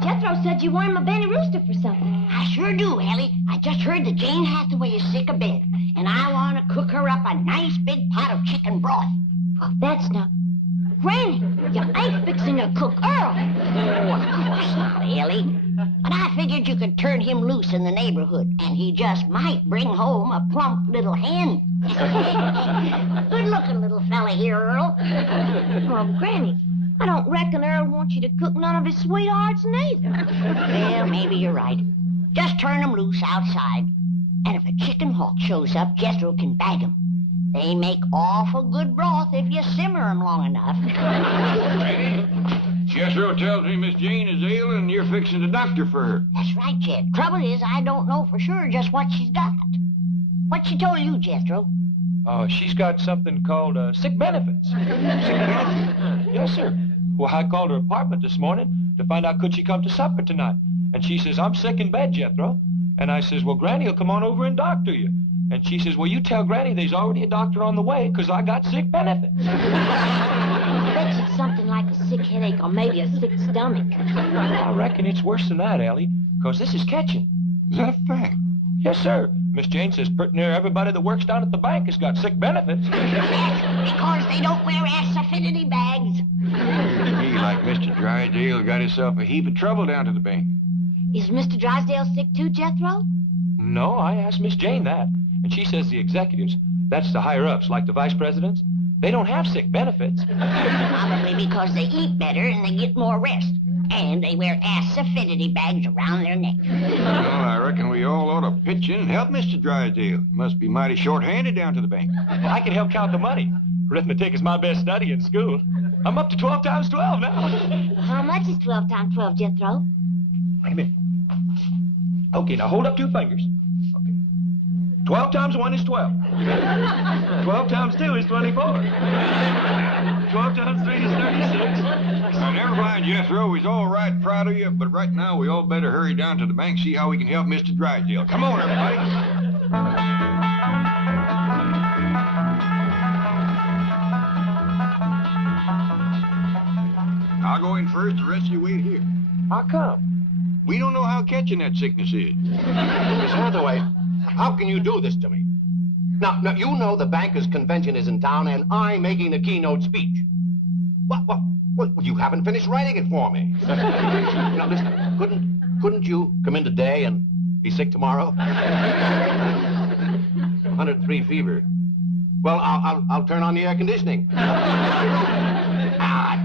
Jethro said you wanted my Benny Rooster for something. I sure do, Ellie. I just heard that Jane Hathaway is sick of bed, and I want to cook her up a nice big pot of chicken broth. Oh, that's not... Granny, you ain't fixing to cook Earl. Oh, of course not, Ellie. But I figured you could turn him loose in the neighborhood, and he just might bring home a plump little hen. Good-looking little fella here, Earl. Oh, Granny, I don't reckon Earl wants you to cook none of his sweethearts neither. Well, maybe you're right. Just turn him loose outside. And if a chicken hawk shows up, Jethro can bag him. They make awful good broth if you simmer them long enough. Jethro tells me Miss Jane is ill and you're fixing the doctor for her. That's right, Jed. Trouble is, I don't know for sure just what she's got. What she told you, Jethro? She's got something called sick benefits. Sick benefits? Yes, sir. Well, I called her apartment this morning to find out could she come to supper tonight. And she says, I'm sick in bed, Jethro. And I says, well, Granny will come on over and doctor you. And she says, well, you tell Granny there's already a doctor on the way because I got sick benefits. I bet it's something like a sick headache or maybe a sick stomach. I reckon it's worse than that, Ellie, because this is catching. Is that a fact? Yes, sir. Miss Jane says pretty near everybody that works down at the bank has got sick benefits. Because they don't wear ass-affinity bags. Me, like Mr. Drysdale, got himself a heap of trouble down to the bank. Is Mr. Drysdale sick too, Jethro? No, I asked Miss Jane that. And she says the executives, that's the higher-ups, like the vice presidents, they don't have sick benefits. Probably because they eat better and they get more rest. And they wear ass-affinity bags around their neck. Well, I reckon we all ought to pitch in and help Mr. Drysdale. He must be mighty short-handed down to the bank. Well, I can help count the money. Arithmetic is my best study in school. I'm up to 12 times 12 now. How much is 12 times 12, Jethro? Wait a minute. Okay, now hold up 2 fingers. Okay. 12 times 1 is 12. 12 times 2 is 24. 12 times 3 is 36. Now, never mind, Jethro. We's all right proud of you, but right now we all better hurry down to the bank, see how we can help Mr. Drysdale. Come on, everybody. I'll go in first. The rest of you wait here. How come? We don't know how catching that sickness is. Miss Hathaway, how can you do this to me? Now, you know the bankers' convention is in town, and I'm making the keynote speech. What, you haven't finished writing it for me. Now, listen, couldn't you come in today and be sick tomorrow? 103 fever. Well, I'll turn on the air conditioning.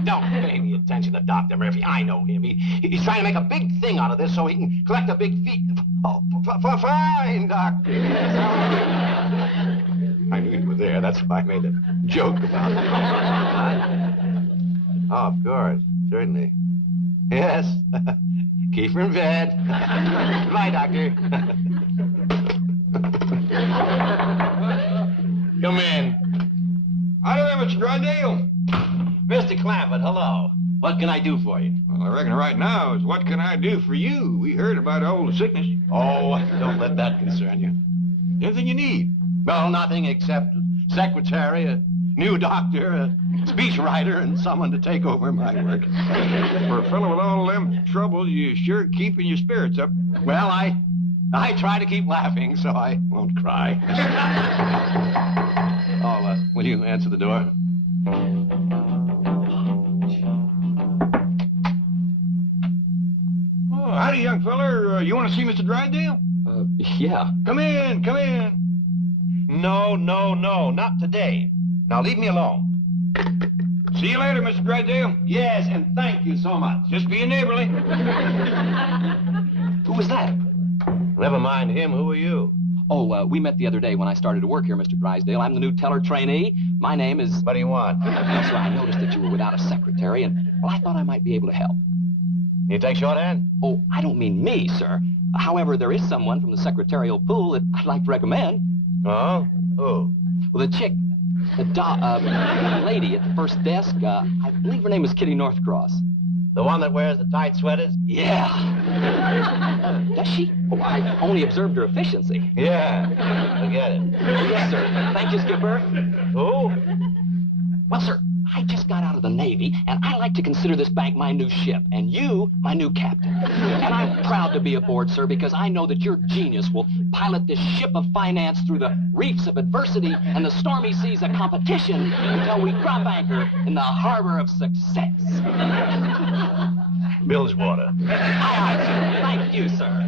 Don't pay any attention to Dr. Murphy. I know him. He's trying to make a big thing out of this so he can collect a big fee. Oh, fine, Doctor. I knew you were there. That's why I made a joke about it. Oh, of course. Certainly. Yes. Keep her in bed. Goodbye, Doctor. Come in. Out of there, Mr. Drysdale. Mr. Clampett, hello. What can I do for you? Well, I reckon right now is what can I do for you? We heard about all the sickness. Oh, don't let that concern you. Anything you need? Well, nothing except a secretary, a new doctor, a speechwriter, and someone to take over my work. For a fellow with all them troubles, you sure keeping your spirits up. Well, I try to keep laughing so I won't cry. Oh, will you answer the door? Oh, howdy, young feller. You want to see Mr. Drysdale? Yeah. Come in, come in. No, not today. Now leave me alone. See you later, Mr. Drysdale. Yes, and thank you so much. Just being neighborly. Who was that? Never mind him. Who are you? Oh, we met the other day when I started to work here, Mr. Drysdale. I'm the new teller trainee. My name is... What do you want? Well, sir, I noticed that you were without a secretary, and, well, I thought I might be able to help. You take shorthand? Oh, I don't mean me, sir. However, there is someone from the secretarial pool that I'd like to recommend. Oh? Who? Well, the chick, the young lady at the first desk, I believe her name is Kitty Northcross. The one that wears the tight sweaters? Yeah. Does she? Oh, I only observed her efficiency. Yeah. Forget it. Yes, sir. Thank you, Skipper. Who? Well, sir, I just got out of the Navy, and I like to consider this bank my new ship, and you my new captain. And I'm proud to be aboard, sir, because I know that your genius will pilot this ship of finance through the reefs of adversity and the stormy seas of competition until we drop anchor in the harbor of success. Bilgewater. Aye, aye, sir. Thank you, sir.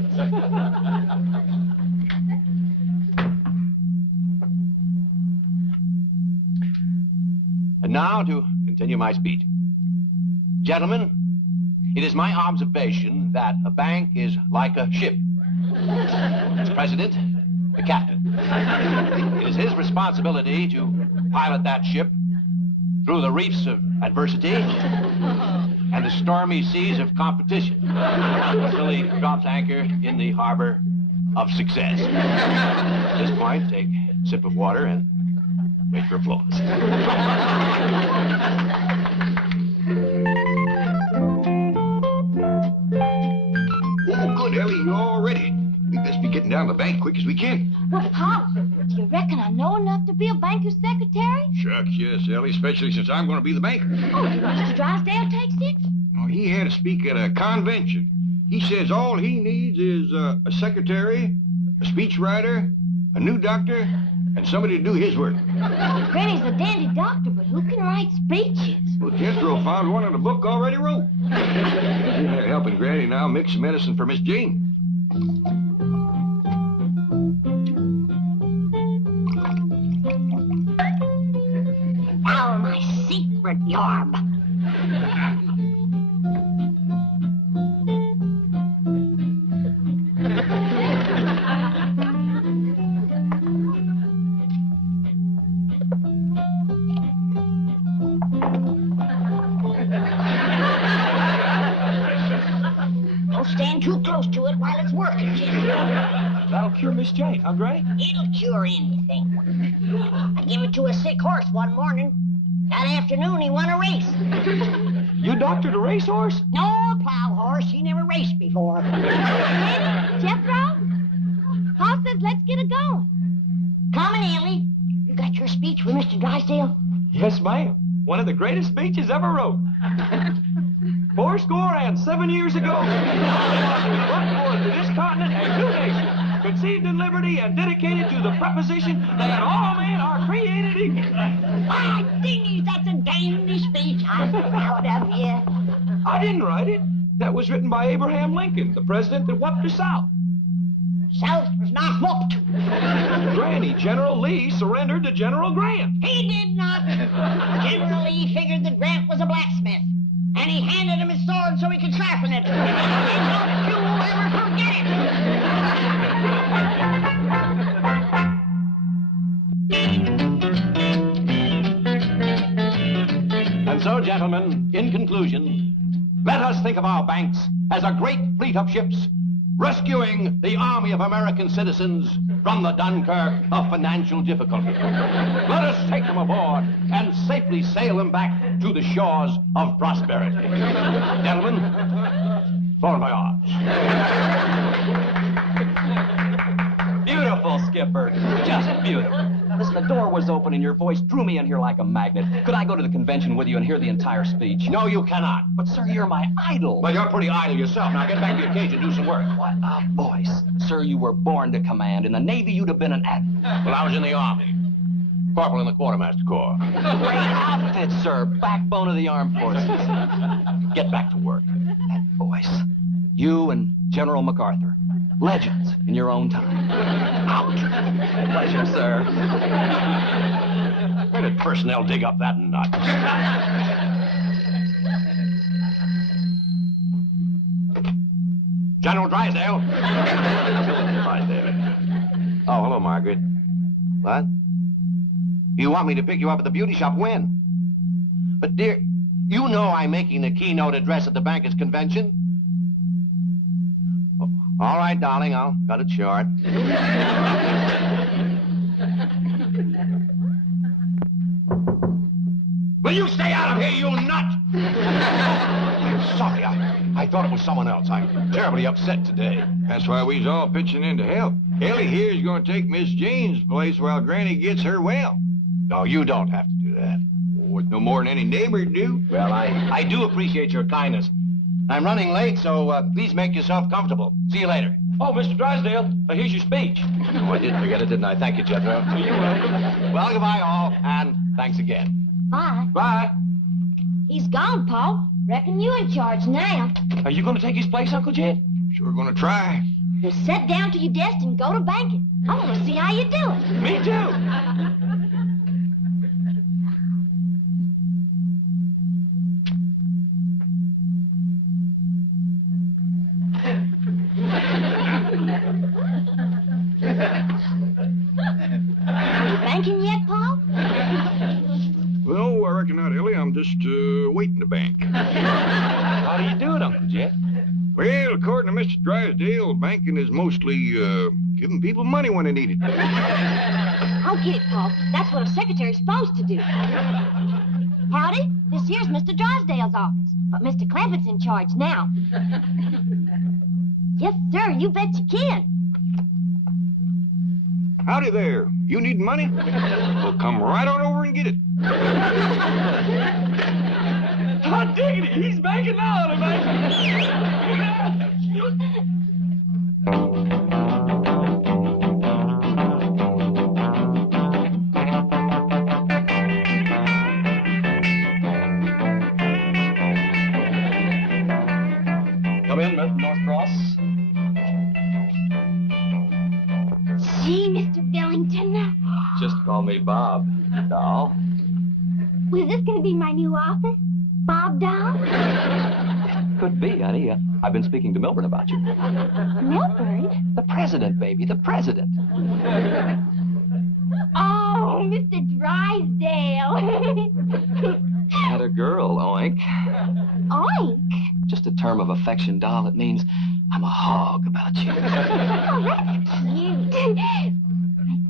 And now to continue my speech. Gentlemen, it is my observation that a bank is like a ship. Its president, the captain. It is his responsibility to pilot that ship through the reefs of adversity and the stormy seas of competition until he drops anchor in the harbor of success. At this point, take a sip of water and Wait for applause. Oh, good, Ellie, you're all ready. We best be getting down to the bank quick as we can. Well, Pop, do you reckon I know enough to be a banker's secretary? Shucks, yes, Ellie, especially since I'm going to be the banker. Oh, did Mr. Drysdale take it? Oh, he had to speak at a convention. He says all he needs is a secretary, a speechwriter, a new doctor, and somebody to do his work. Granny's a dandy doctor, but who can write speeches? Well, Jethro found one in the book already wrote. He's in there helping Granny now mix medicine for Miss Jane. Now my secret yarb. Don't stand too close to it while it's working, Jim. That'll cure Miss Jane, huh, Granny? It'll cure anything. I gave it to a sick horse one morning. That afternoon, he won a race. You doctored a racehorse? No, plow horse. He never raced before. Jethro? Pa says let's get it going. Come on, Ellie. You got your speech with Mr. Drysdale? Yes, ma'am. One of the greatest speeches ever wrote. 7 years ago, brought forth to this continent a new nation, conceived in liberty and dedicated to the proposition that all men are created equal. My dingies, that's a dandy speech. I'm proud of you. I didn't write it. That was written by Abraham Lincoln, the president that whooped the South. South was not whooped. Granny, General Lee surrendered to General Grant. He did not. General Lee figured that Grant was a blacksmith, and he handed him his sword so he could sharpen it. And don't you ever forget And so, gentlemen, in conclusion, let us think of our banks as a great fleet of ships rescuing the army of American citizens from the Dunkirk of financial difficulty. Let us take them aboard and safely sail them back to the shores of prosperity. Gentlemen, for my arms. Beautiful, Skipper. Just beautiful. Listen, the door was open and your voice drew me in here like a magnet. Could I go to the convention with you and hear the entire speech? No, you cannot. But, sir, you're my idol. Well, you're pretty idle yourself. Now get back to your cage and do some work. What a voice. Sir, you were born to command. In the Navy, you'd have been an admiral. Well, I was in the Army. Corporal in the Quartermaster Corps. Great outfit, sir. Backbone of the armed forces. Get back to work. That voice. You and General MacArthur. Legends in your own time. Out. Pleasure, sir. Where did personnel dig up that nut? General Drysdale. Oh, hello, Margaret. What? You want me to pick you up at the beauty shop when? But, dear, you know I'm making the keynote address at the bankers' convention. All right, darling, I'll cut it short. Will you stay out of here, you nut? I'm sorry, I thought it was someone else. I'm terribly upset today. That's why we's all pitching in to help. Ellie here's going to take Miss Jane's place while Granny gets her well. No, you don't have to do that. With no more than any neighbor do. Well, I do appreciate your kindness. I'm running late, so please make yourself comfortable. See you later. Oh, Mr. Drysdale, here's your speech. Oh, I did forget it, didn't I? Thank you, Jethro. You're welcome. Well, goodbye, all, and thanks again. Bye. Bye. He's gone, Pa. Reckon you in charge now. Are you going to take his place, Uncle Jed? Sure going to try. Well, sit down to your desk and go to banking. I want to see how you do it. Me too. Are you banking yet, Pa? Well, I reckon not, Ellie. I'm just waiting to bank. How do you do it, Uncle Jed? Well, according to Mr. Drysdale, banking is mostly, giving people money when they need it. I'll get it, Paul. That's what a secretary's supposed to do. Howdy, this here's Mr. Drysdale's office, but Mr. Clampetts in charge now. Yes, sir, you bet you can. Howdy there. You need money? Well, come right on over and get it. Hot diggity, he's banking out, man. Come in, Northcross. Gee, Mr. Billington. Just call me Bob, doll. Was this going to be my new office? Bob Doll? Could be, honey. I've been speaking to Milburn about you. Milburn? The president, baby, the president. Oh, Mr. Drysdale. Had a girl, oink. Oink? Just a term of affection, doll. It means I'm a hog about you. Oh, that's cute. I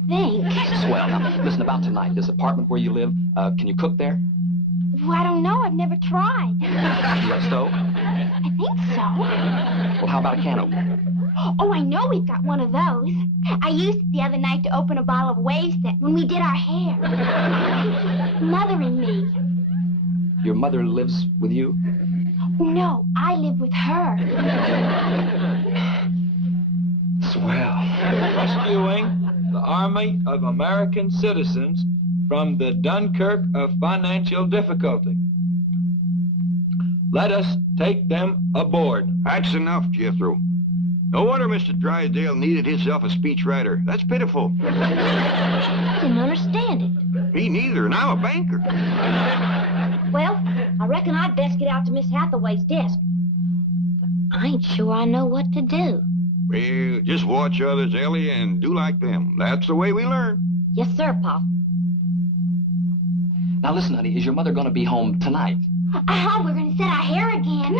think. Swell. Now, listen, about tonight, this apartment where you live, can you cook there? Well, I don't know. I've never tried. You got a stove? I think so. Well, how about a can opener? Oh, I know we've got one of those. I used it the other night to open a bottle of wave set when we did our hair. Mother and me. Your mother lives with you? No, I live with her. Swell. Rescuing the Army of American citizens from the Dunkirk of financial difficulty. Let us take them aboard. That's enough, Jethro. No wonder Mr. Drysdale needed himself a speechwriter. That's pitiful. I didn't understand it. Me neither, and I'm a banker. Well, I reckon I'd best get out to Miss Hathaway's desk. But I ain't sure I know what to do. Well, just watch others, Ellie, and do like them. That's the way we learn. Yes, sir, Pop. Now listen, honey, is your mother going to be home tonight? Oh, we're going to set our hair again.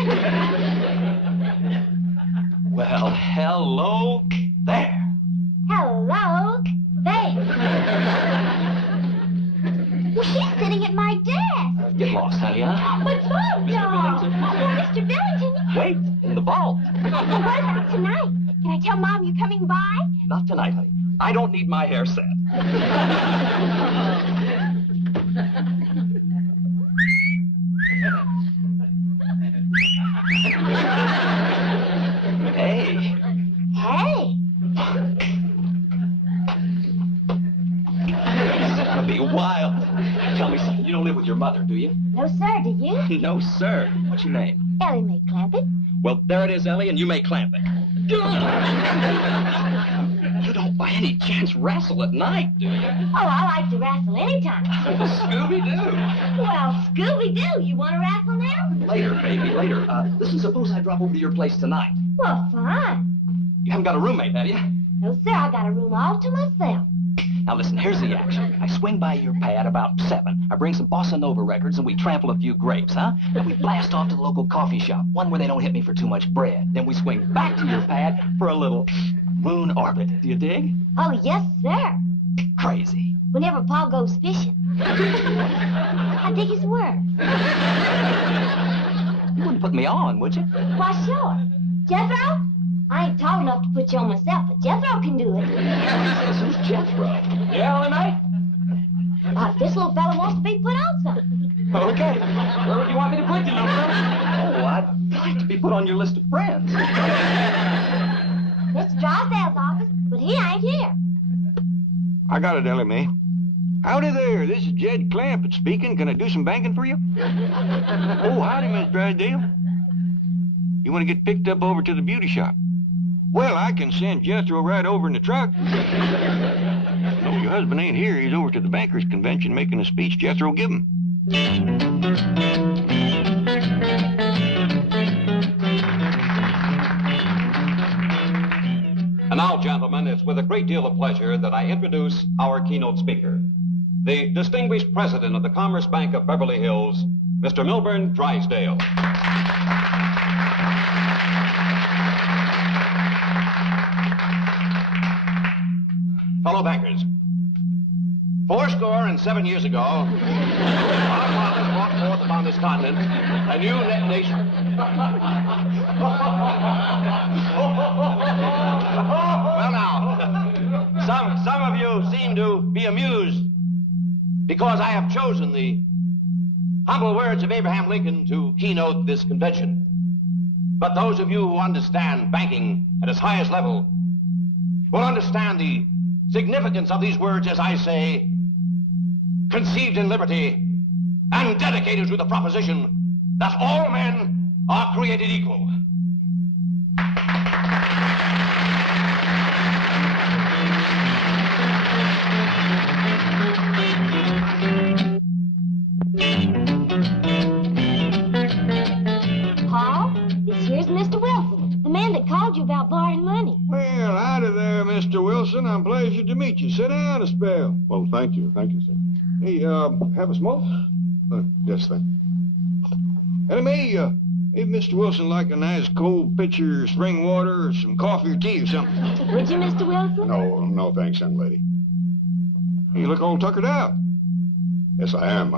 Well, hello there. Hello there. Well, she's sitting at my desk. Get lost, honey, huh? But Bob, Mr. Billington. Oh, Mr. Billington. Wait, in the vault. Well, what about tonight? Can I tell Mom you're coming by? Not tonight, honey. I don't need my hair set. Hey. Hey. This is gonna be wild. Tell me something. You don't live with your mother, do you? No, sir, do you? No, sir. What's your name? Elly May Clampett. Well, there it is, Ellie, and you may clamp it. You don't by any chance wrestle at night, do you? Oh, I like to wrestle anytime. Scooby-Doo. Well, Scooby-Doo, you want to wrestle now? Later, baby, later. Listen, suppose I drop over to your place tonight. Well, fine. You haven't got a roommate, have you? No, sir, I got a room all to myself. Now, listen, here's the action. I swing by your pad about 7. I bring some bossa nova records, and we trample a few grapes, huh? Then we blast off to the local coffee shop, one where they don't hit me for too much bread. Then we swing back to your pad for a little moon orbit. Do you dig? Oh, yes, sir. Crazy. Whenever Paul goes fishing. I dig his word. You wouldn't put me on, would you? Why, sure. Jethro? I ain't tall enough to put you on myself, but Jethro can do it. Who's Jethro? Yeah, Ellie Mae? If this little fella wants to be put on something. Okay. Where would you want me to put you, number? Oh, I'd like to be put on your list of friends. Mr. Drysdale's office, but he ain't here. I got it, Ellie Mae. Howdy there. This is Jed Clampett speaking. Can I do some banking for you? Oh, howdy, Miss Drysdale. You want to get picked up over to the beauty shop? Well, I can send Jethro right over in the truck. No, your husband ain't here. He's over to the bankers' convention making a speech Jethro give him. And now, gentlemen, it's with a great deal of pleasure that I introduce our keynote speaker, the distinguished president of the Commerce Bank of Beverly Hills, Mr. Milburn Drysdale. Fellow bankers, 77 years ago, our fathers brought forth upon this continent a new nation. Well now, some of you seem to be amused because I have chosen the humble words of Abraham Lincoln to keynote this convention. But those of you who understand banking at its highest level will understand the significance of these words as I say, conceived in liberty and dedicated to the proposition that all men are created equal. Paul, this here's Mr. Wilson, the man that called you about borrowing money. Well, howdy there, Mr. Wilson. I'm pleased to meet you. Sit down a spell. Well, thank you, sir. Hey, have a smoke? Yes, thank you. And maybe Mr. Wilson like a nice cold pitcher of spring water or some coffee or tea or something. Would you, Mr. Wilson? No, thanks, young lady. You look all tuckered out. Yes, I am.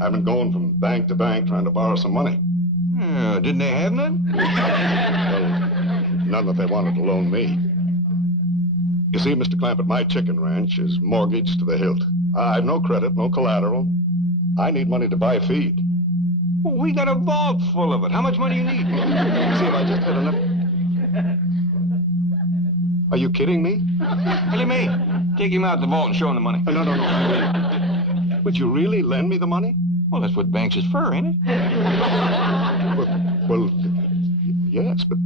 I've been going from bank to bank trying to borrow some money. Didn't they have none? Well, none that they wanted to loan me. You see, Mr. Clampett, my chicken ranch is mortgaged to the hilt. I've no credit, no collateral. I need money to buy feed. Well, we got a vault full of it. How much money you need? See, if I just had enough... Are you kidding me? Elly May, take him out the vault and show him the money. No. Would you really lend me the money? Well, that's what banks is for, ain't it? Well, yes, but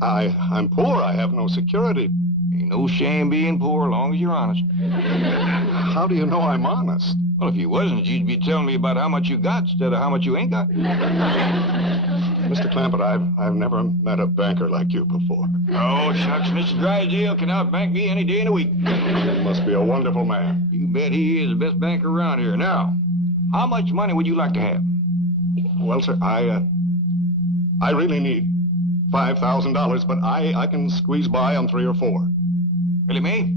I'm poor. I have no security. Ain't no shame being poor as long as you're honest. How do you know I'm honest? Well, if you wasn't, you'd be telling me about how much you got instead of how much you ain't got. Mr. Clampett, I've never met a banker like you before. Oh, shucks, Mr. Drysdale can outbank me any day in the week. He must be a wonderful man. You bet he is the best banker around here. Now, how much money would you like to have? Well, sir, I really need $5,000, but I can squeeze by on 3 or 4. Elly May,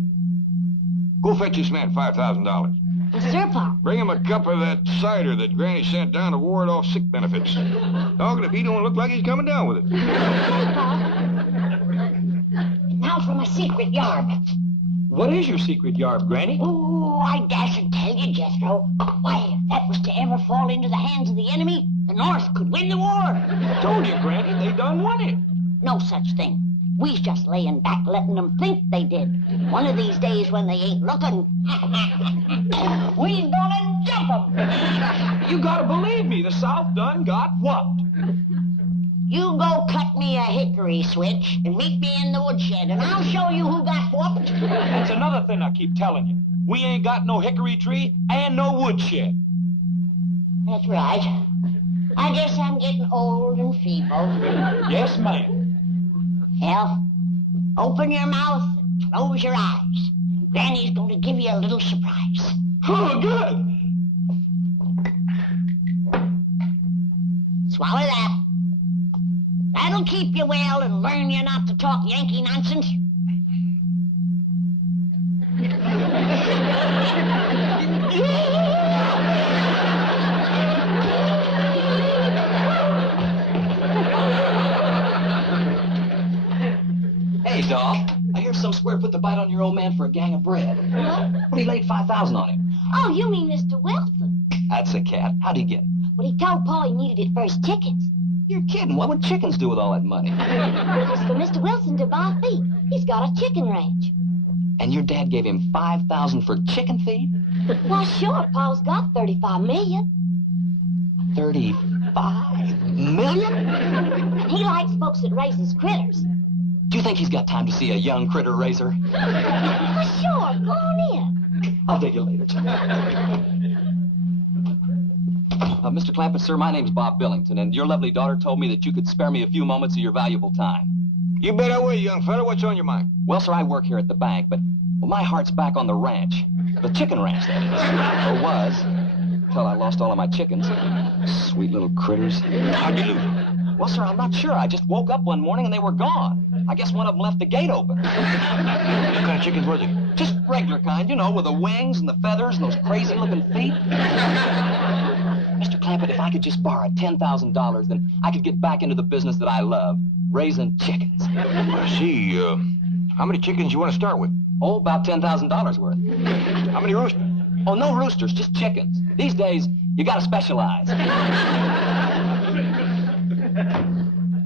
go fetch this man $5,000. Sir, Paul. Bring him a cup of that cider that Granny sent down to ward off sick benefits. Doggone if he don't look like he's coming down with it. Okay, Paul. Now for my secret yarb. What is your secret yarb, Granny? Oh, I dasn't tell you, Jethro. Why, if that was to ever fall into the hands of the enemy, the North could win the war. I told you, Granny, they done won it. No such thing. We's just laying back letting them think they did. One of these days when they ain't looking, we's gonna jump them. You gotta believe me, the South done got whooped. You go cut me a hickory switch and meet me in the woodshed, and I'll show you who got whooped. That's another thing I keep telling you. We ain't got no hickory tree and no woodshed. That's right. I guess I'm getting old and feeble. Yes, ma'am. Well, open your mouth and close your eyes. Granny's going to give you a little surprise. Oh, good. Swallow that. That'll keep you well and learn you not to talk Yankee nonsense. Hey, Doc, I hear some square put the bite on your old man for a gang of bread. Well, he laid $5,000 on him. Oh, you mean Mr. Wilson? That's a cat. How'd he get it? Well, he told Paul he needed it for his chickens. You're kidding. What would chickens do with all that money? Well, it's for Mr. Wilson to buy feed. He's got a chicken ranch. And your dad gave him $5,000 for chicken feed? Well, sure, Paul's got $35 million. $35 million? And he likes folks that raises critters. Do you think he's got time to see a young critter raiser? Well, sure, go on in. I'll take you later. Mr. Clampett, sir, my name's Bob Billington, and your lovely daughter told me that you could spare me a few moments of your valuable time. You bet I will, young fella. What's on your mind? Well, sir, I work here at the bank, but my heart's back on the ranch. The chicken ranch, that is. Or was. till I lost all of my chickens. Sweet little critters. How'd you lose them? Well, sir, I'm not sure. I just woke up one morning and they were gone. I guess one of them left the gate open. What kind of chickens were they? Just regular kind, you know, with the wings and the feathers and those crazy-looking feet. Mr. Clampett, if I could just borrow $10,000, then I could get back into the business that I love, raising chickens. I see. How many chickens you want to start with? Oh, about $10,000 worth. How many roosters? Oh, no roosters, just chickens. These days, you gotta specialize.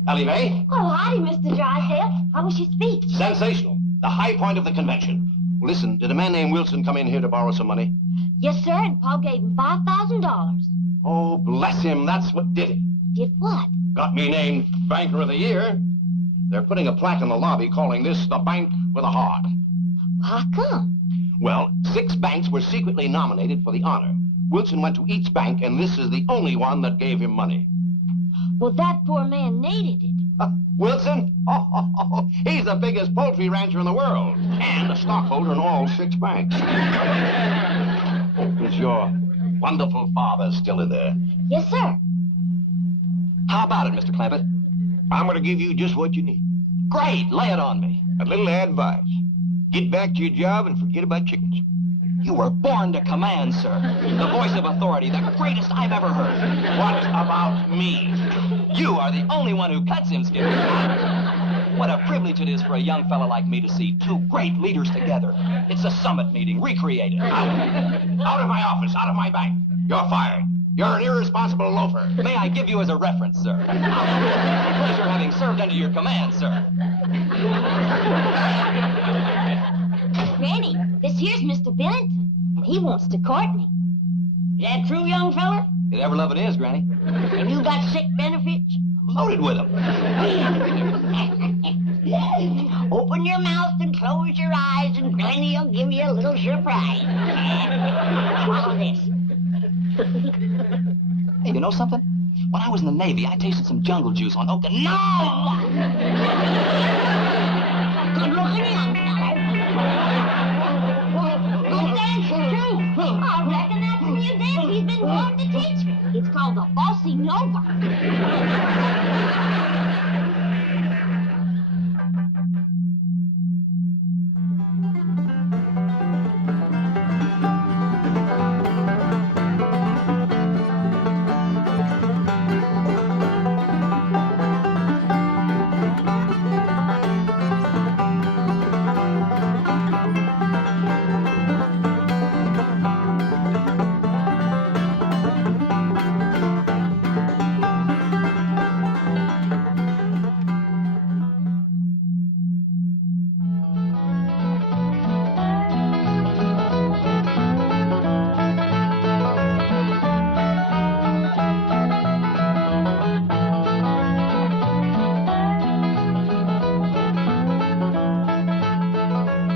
Elly May? Oh, howdy, Mr. Drysdale. How was your speech? Sensational. The high point of the convention. Listen, did a man named Wilson come in here to borrow some money? Yes, sir, and Paul gave him $5,000. Oh, bless him. That's what did it. Did what? Got me named Banker of the Year. They're putting a plaque in the lobby calling this the bank with a heart. How come? Well, 6 banks were secretly nominated for the honor. Wilson went to each bank, and this is the only one that gave him money. Well, that poor man needed it. Wilson? Oh, he's the biggest poultry rancher in the world, and a stockholder in all 6 banks. Is your wonderful father still in there? Yes, sir. How about it, Mr. Clampett? I'm going to give you just what you need. Great, lay it on me. A little advice. Get back to your job and forget about chickens. You were born to command, sir. The voice of authority, the greatest I've ever heard. What about me? You are the only one who cuts him, Skipper. What a privilege it is for a young fella like me to see 2 great leaders together. It's a summit meeting, recreated. Out of my office, out of my bank. You're fired. You're an irresponsible loafer. May I give you as a reference, sir? Pleasure having served under your command, sir. Granny, this here's Mr. Bennington, and he wants to court me. Is that true, young fella? It ever love it is, Granny. And you got sick benefits? Loaded with them. Open your mouth and close your eyes, and Granny'll give you a little surprise. Swallow this. Hey, you know something? When I was in the Navy, I tasted some jungle juice on Okinawa. Good-looking young fella. Good dancer, too. I reckon that's the new dance he's been wanting to teach me. It's called the Bossy Nova.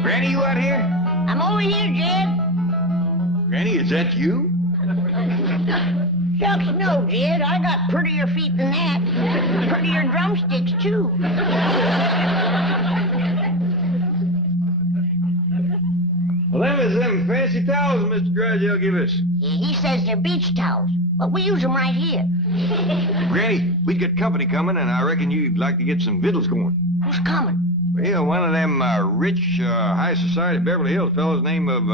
Granny, you out here? I'm over here, Jed. Granny, is that you? Shucks, no, Jed. I got prettier feet than that. Prettier drumsticks, too. Well, them is them fancy towels Mr. Drysdale give us. Yeah, he says they're beach towels, but we use them right here. Granny, we've got company coming, and I reckon you'd like to get some victuals going. Who's coming? Well, one of them rich, high society Beverly Hills fellows named of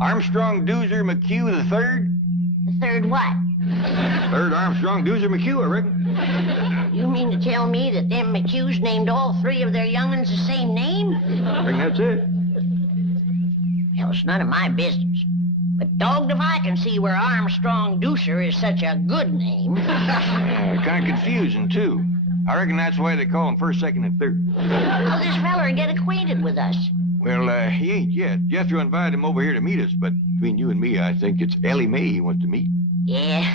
Armstrong Doozer McHugh III. The third what? Third Armstrong Doozer McHugh, I reckon. You mean to tell me that them McHughes named all 3 of their young'uns the same name? I reckon that's it. Well, it's none of my business. But dogged if I can see where Armstrong Doozer is such a good name. Kind of confusing, too. I reckon that's why they call him first, second, and third. How'll this feller get acquainted with us? Well, he ain't yet. Jethro invited him over here to meet us, but between you and me, I think it's Elly May he wants to meet. Yeah,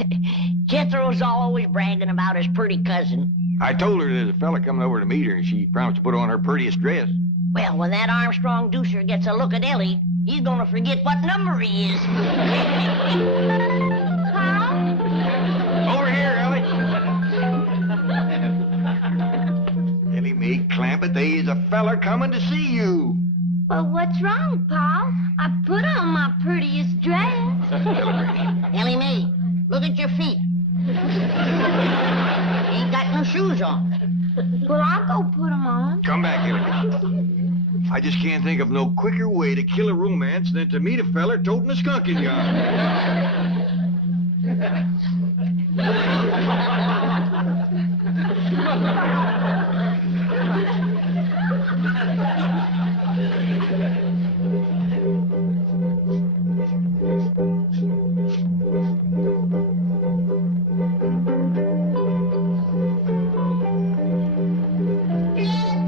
Jethro's always bragging about his pretty cousin. I told her there's a fella coming over to meet her, and she promised to put on her prettiest dress. Well, when that Armstrong Doozer gets a look at Elly, he's gonna forget what number he is. Huh? Over here, Elly. Elly May Clampett, there's a feller coming to see you. Well, what's wrong, Pa? I put on my prettiest dress. Elly Mae, look at your feet. You ain't got no shoes on. Well, I'll go put them on. Come back, Elly. I just can't think of no quicker way to kill a romance than to meet a feller toting a skunk in yard.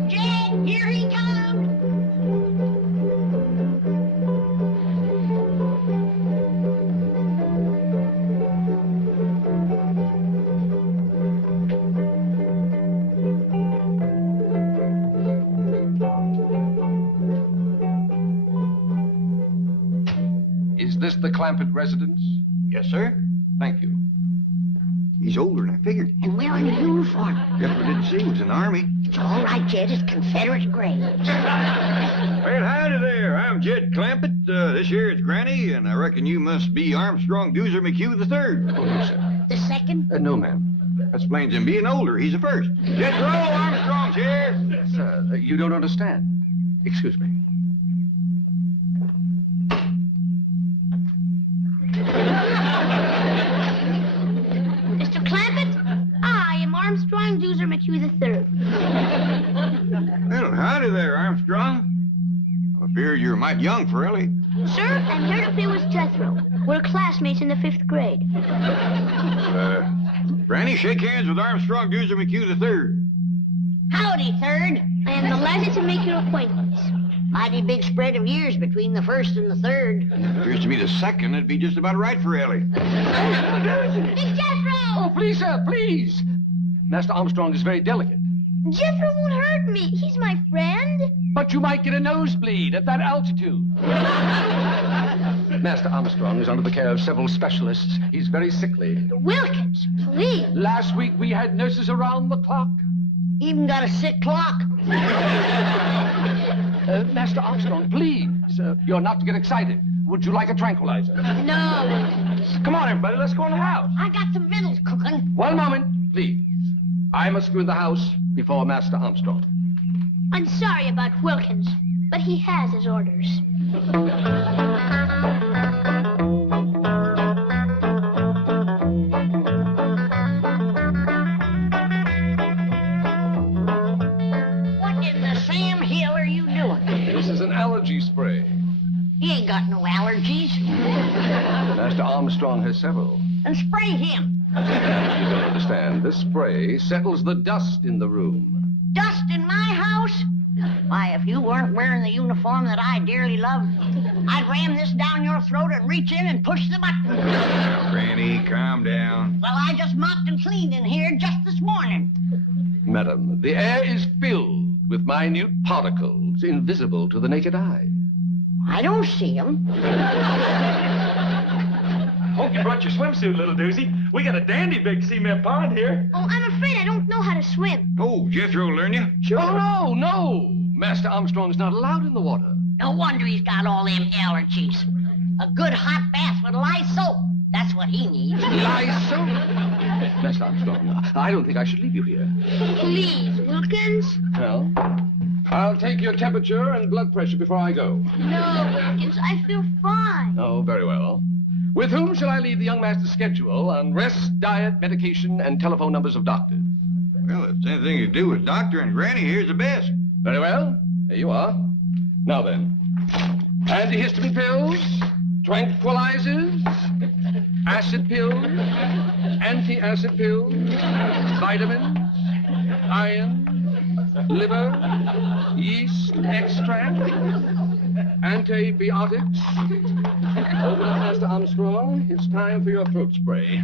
Jed, here he comes. Is this the Clampett residence? Yes, sir. Thank you. He's older than I figured. And wearing a uniform. Jethro didn't say he was in the Army. It's all right, Jed. It's Confederate graves. Well, howdy there. I'm Jed Clampett. This here is Granny, and I reckon you must be Armstrong Doozer McHugh III. Oh, no, sir. The second? No, ma'am. That explains him being older. He's the first. Jethro, Armstrong's here. Sir, you don't understand. Excuse me. Mr. Clampett, I am Armstrong Doozer McHugh III. Well, howdy there, Armstrong. I fear you're mighty young for Elly. Sir, I'm here to play with Jethro. We're classmates in the 5th grade. Granny, shake hands with Armstrong Doozer McHugh III. Howdy, third. I am delighted to make your acquaintance. Mighty big spread of years between the first and the third. Appears to me the second would be just about right for Elly. Big Jethro! Oh, please, sir, please. Master Armstrong is very delicate. Jethro won't hurt me. He's my friend. But you might get a nosebleed at that altitude. Master Armstrong is under the care of several specialists. He's very sickly. Wilkins, please. Last week we had nurses around the clock. Even got a sick clock. Master Armstrong, please. You're not to get excited. Would you like a tranquilizer? No. Come on, everybody. Let's go in the house. I got some victuals cooking. One moment, please. I must go in the house before Master Armstrong. I'm sorry about Wilkins, but he has his orders. What in the Sam Hill are you doing? This is an allergy spray. He ain't got no allergies. Master Armstrong has several. And spray him. You don't understand. This spray settles the dust in the room. Dust in my house? Why, if you weren't wearing the uniform that I dearly love, I'd ram this down your throat and reach in and push the button. Now, Granny, calm down. Well, I just mopped and cleaned in here just this morning. Madam, the air is filled with minute particles invisible to the naked eye. I don't see them. Hope you brought your swimsuit, little doozy. We got a dandy big cement pond here. Oh, I'm afraid I don't know how to swim. Oh, Jethro learn you? Sure. Oh, no. Master Armstrong's not allowed in the water. No wonder he's got all them allergies. A good hot bath with lye soap. That's what he needs. Lye soap? Master Armstrong, I don't think I should leave you here. Please, Wilkins. Well, I'll take your temperature and blood pressure before I go. No, Wilkins, I feel fine. Oh, very well. With whom shall I leave the young master's schedule on rest, diet, medication, and telephone numbers of doctors? Well, if it's anything to do with Doctor and Granny, here's the best. Very well. There you are. Now then, antihistamine pills, tranquilizers, acid pills, anti-acid pills, vitamins, iron, liver, yeast extract, antibiotics. Open up, Master Armstrong. It's time for your throat spray.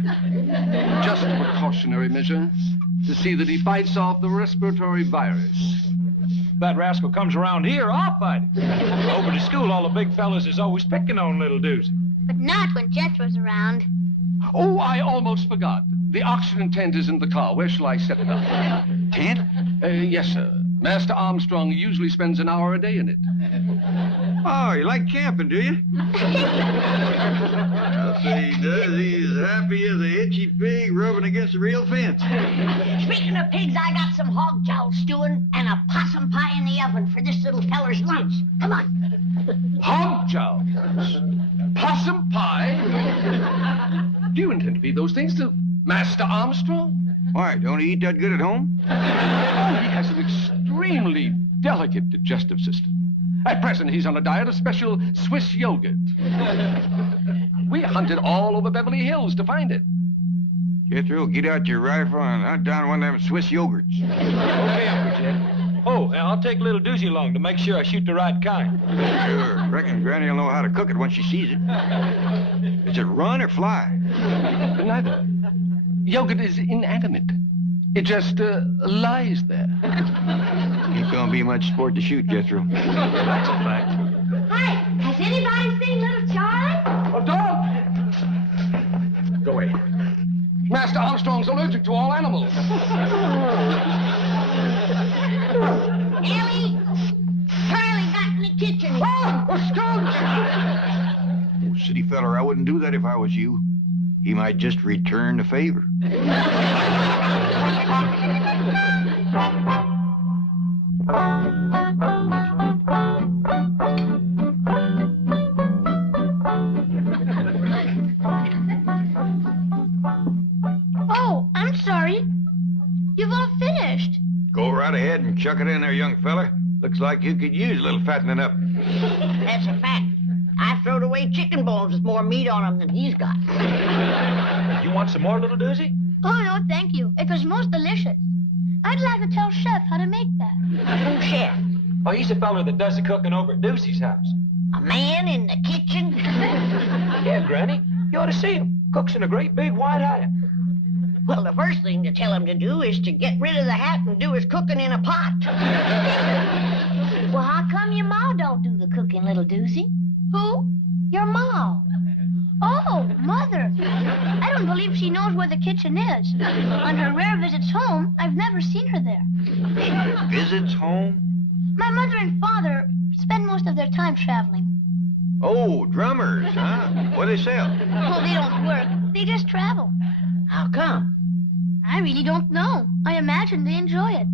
Just a precautionary measure to see that he fights off the respiratory virus. If that rascal comes around here, I'll fight him. Over to school, all the big fellas is always picking on little doozy. But not when Jethro's around. Oh, I almost forgot. The oxygen tent is in the car. Where shall I set it up? Tent? Yes, sir. Master Armstrong usually spends an hour a day in it. Oh, you like camping, do you? I'll say he does. He's as happy as a itchy pig rubbing against a real fence. Speaking of pigs, I got some hog jowl stewing and a possum pie in the oven for this little feller's lunch. Come on. Hog jowls? Possum pie? Do you intend to feed those things to Master Armstrong? Why, don't he eat that good at home? Oh, he has an extremely delicate digestive system. At present, he's on a diet of special Swiss yogurt. We hunted all over Beverly Hills to find it. Jethro, get out your rifle and hunt down one of them Swiss yogurts. Okay, Uncle Jed. Oh, and I'll take little Doozy along to make sure I shoot the right kind. Sure. Reckon Granny will know how to cook it once she sees it. Does it run or fly? Neither. Yogurt is inanimate. It just lies there. Ain't gonna be much sport to shoot, Jethro. That's a fact. Hi, has anybody seen Little Charlie? Oh, don't! Go away. Master Armstrong's allergic to all animals. Ellie! Charlie got in the kitchen. Oh, a skunk! Oh, city feller, I wouldn't do that if I was you. He might just return the favor. Oh, I'm sorry. You've all finished. Go right ahead and chuck it in there, young feller. Looks like you could use a little fattening up. That's a fact. I throwed away chicken bones with more meat on them than he's got. You want some more, little Doozy? Oh, no, thank you. It was most delicious. I'd like to tell Chef how to make that. Who's Chef? Oh, he's the feller that does the cooking over at Doozy's house. A man in the kitchen? Yeah, Granny. You ought to see him. Cooks in a great big white hat. Well, the first thing to tell him to do is to get rid of the hat and do his cooking in a pot. Well, how come your ma don't do the cooking, little Doozy? Who? Your ma. Oh, Mother. I don't believe she knows where the kitchen is. On her rare visits home, I've never seen her there. Visits home? My mother and father spend most of their time traveling. Oh, drummers, huh? What do they sell? Oh, they don't work. They just travel. How come? I really don't know. I imagine they enjoy it.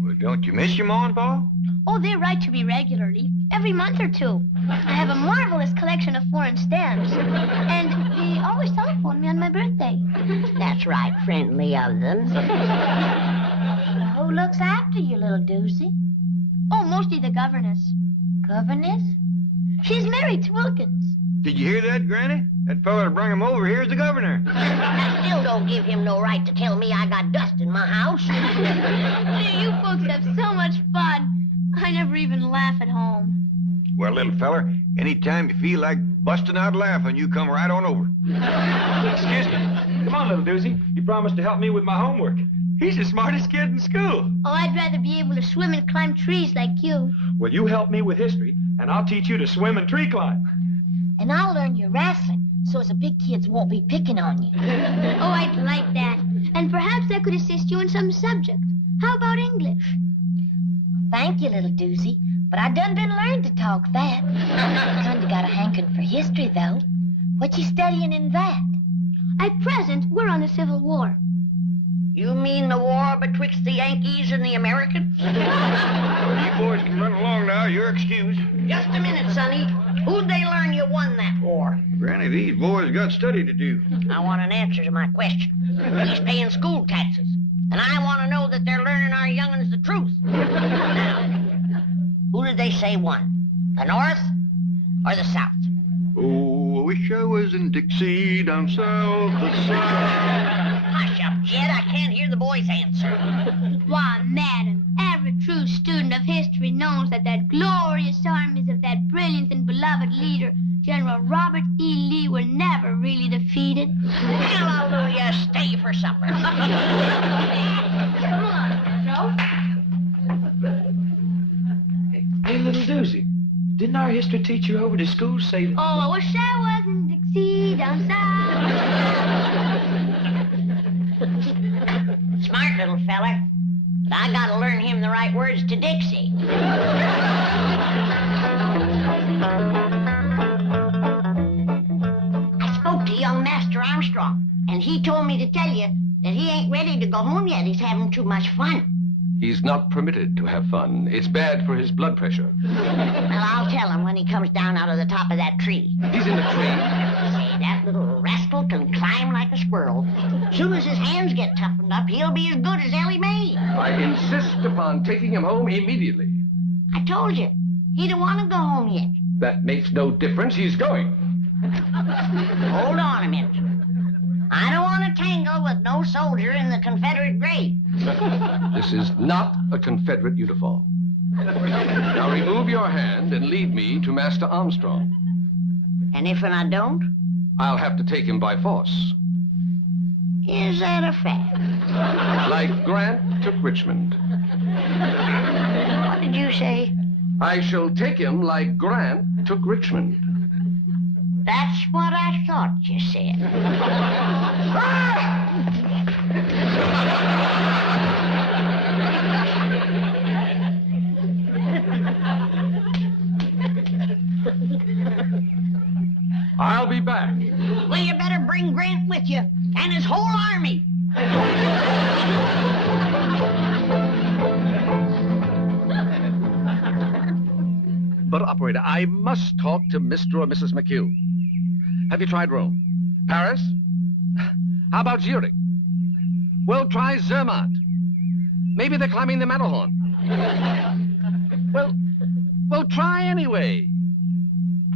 Well, don't you miss your ma and pa? Oh, they write to me regularly, every month or two. I have a marvelous collection of foreign stamps, and they always telephone me on my birthday. That's right, friendly of them. Who looks after you, little Doozy? Oh, mostly the governess. Governess? She's married to Wilkins. Did you hear that, Granny? That fella that brought him over here is the governor. That still don't give him no right to tell me I got dust in my house. You folks have so much fun. I never even laugh at home. Well, little feller, anytime you feel like busting out laughing, you come right on over. Excuse me. Come on, little Doozy. You promised to help me with my homework. He's the smartest kid in school. Oh, I'd rather be able to swim and climb trees like you. Well, you help me with history, and I'll teach you to swim and tree climb. And I'll learn your wrestling, so as the big kids won't be picking on you. Oh, I'd like that. And perhaps I could assist you in some subject. How about English? Thank you, little Doozy, but I done been learned to talk that. Kinda got a hankering for history, though. What you studying in that? At present, we're on the Civil War. You mean the war betwixt the Yankees and the Americans? Well, you boys can run along now. You're excused. Just a minute, Sonny. Who'd they learn you won that war? Granny, these boys got study to do. I want an answer to my question. He's paying school taxes, and I want to know that they're learning our young'uns the truth. Now, who did they say won? The North or the South? Oh, I wish I was in Dixie down south, the south. Hush up, Jed. I can't hear the boy's answer. Why, madam, every true student of history knows that glorious armies of that brilliant and beloved leader, General Robert E. Lee, were never really defeated. Hallelujah. Stay for supper. Come on, Jethro. Hey, little Doozy, didn't our history teacher over to school say that... Oh, I wish I was in Dixie down south. Smart little feller. But I gotta learn him the right words to Dixie. I spoke to young Master Armstrong, and he told me to tell you that he ain't ready to go home yet. He's having too much fun. He's not permitted to have fun. It's bad for his blood pressure. Well, I'll tell him when he comes down out of the top of that tree. He's in the tree? Say, that little rascal can climb like a squirrel. Soon as his hands get toughened up, he'll be as good as Elly May. I insist upon taking him home immediately. I told you, he don't want to go home yet. That makes no difference. He's going. Hold on a minute. I don't want to tangle with no soldier in the Confederate grave. This is not a Confederate uniform. Now remove your hand and lead me to Master Armstrong. And if I don't? I'll have to take him by force. Is that a fact? Like Grant took Richmond. What did you say? I shall take him like Grant took Richmond. That's what I thought you said. I'll be back. Well, you better bring Grant with you, and his whole army. But, operator, I must talk to Mr. or Mrs. McHugh. Have you tried Rome? Paris? How about Zurich? Well, try Zermatt. Maybe they're climbing the Matterhorn. Well, try anyway.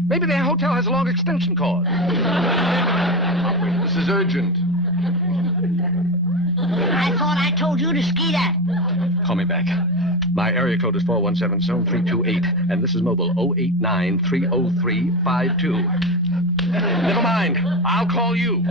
Maybe their hotel has a long extension cord. Operator, this is urgent. I thought I told you to ski that. Call me back. My area code is 417, zone 328, and this is mobile 089-303-52. Never mind. I'll call you.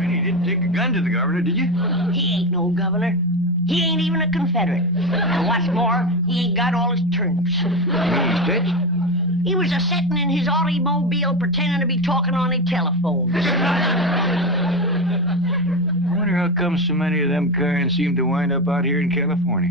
You didn't take a gun to the governor, did you? He ain't no governor. He ain't even a Confederate. And what's more, he ain't got all his turnips. He's dead? He was a-setting in his automobile pretending to be talking on a telephone. I wonder how come so many of them kinds seem to wind up out here in California.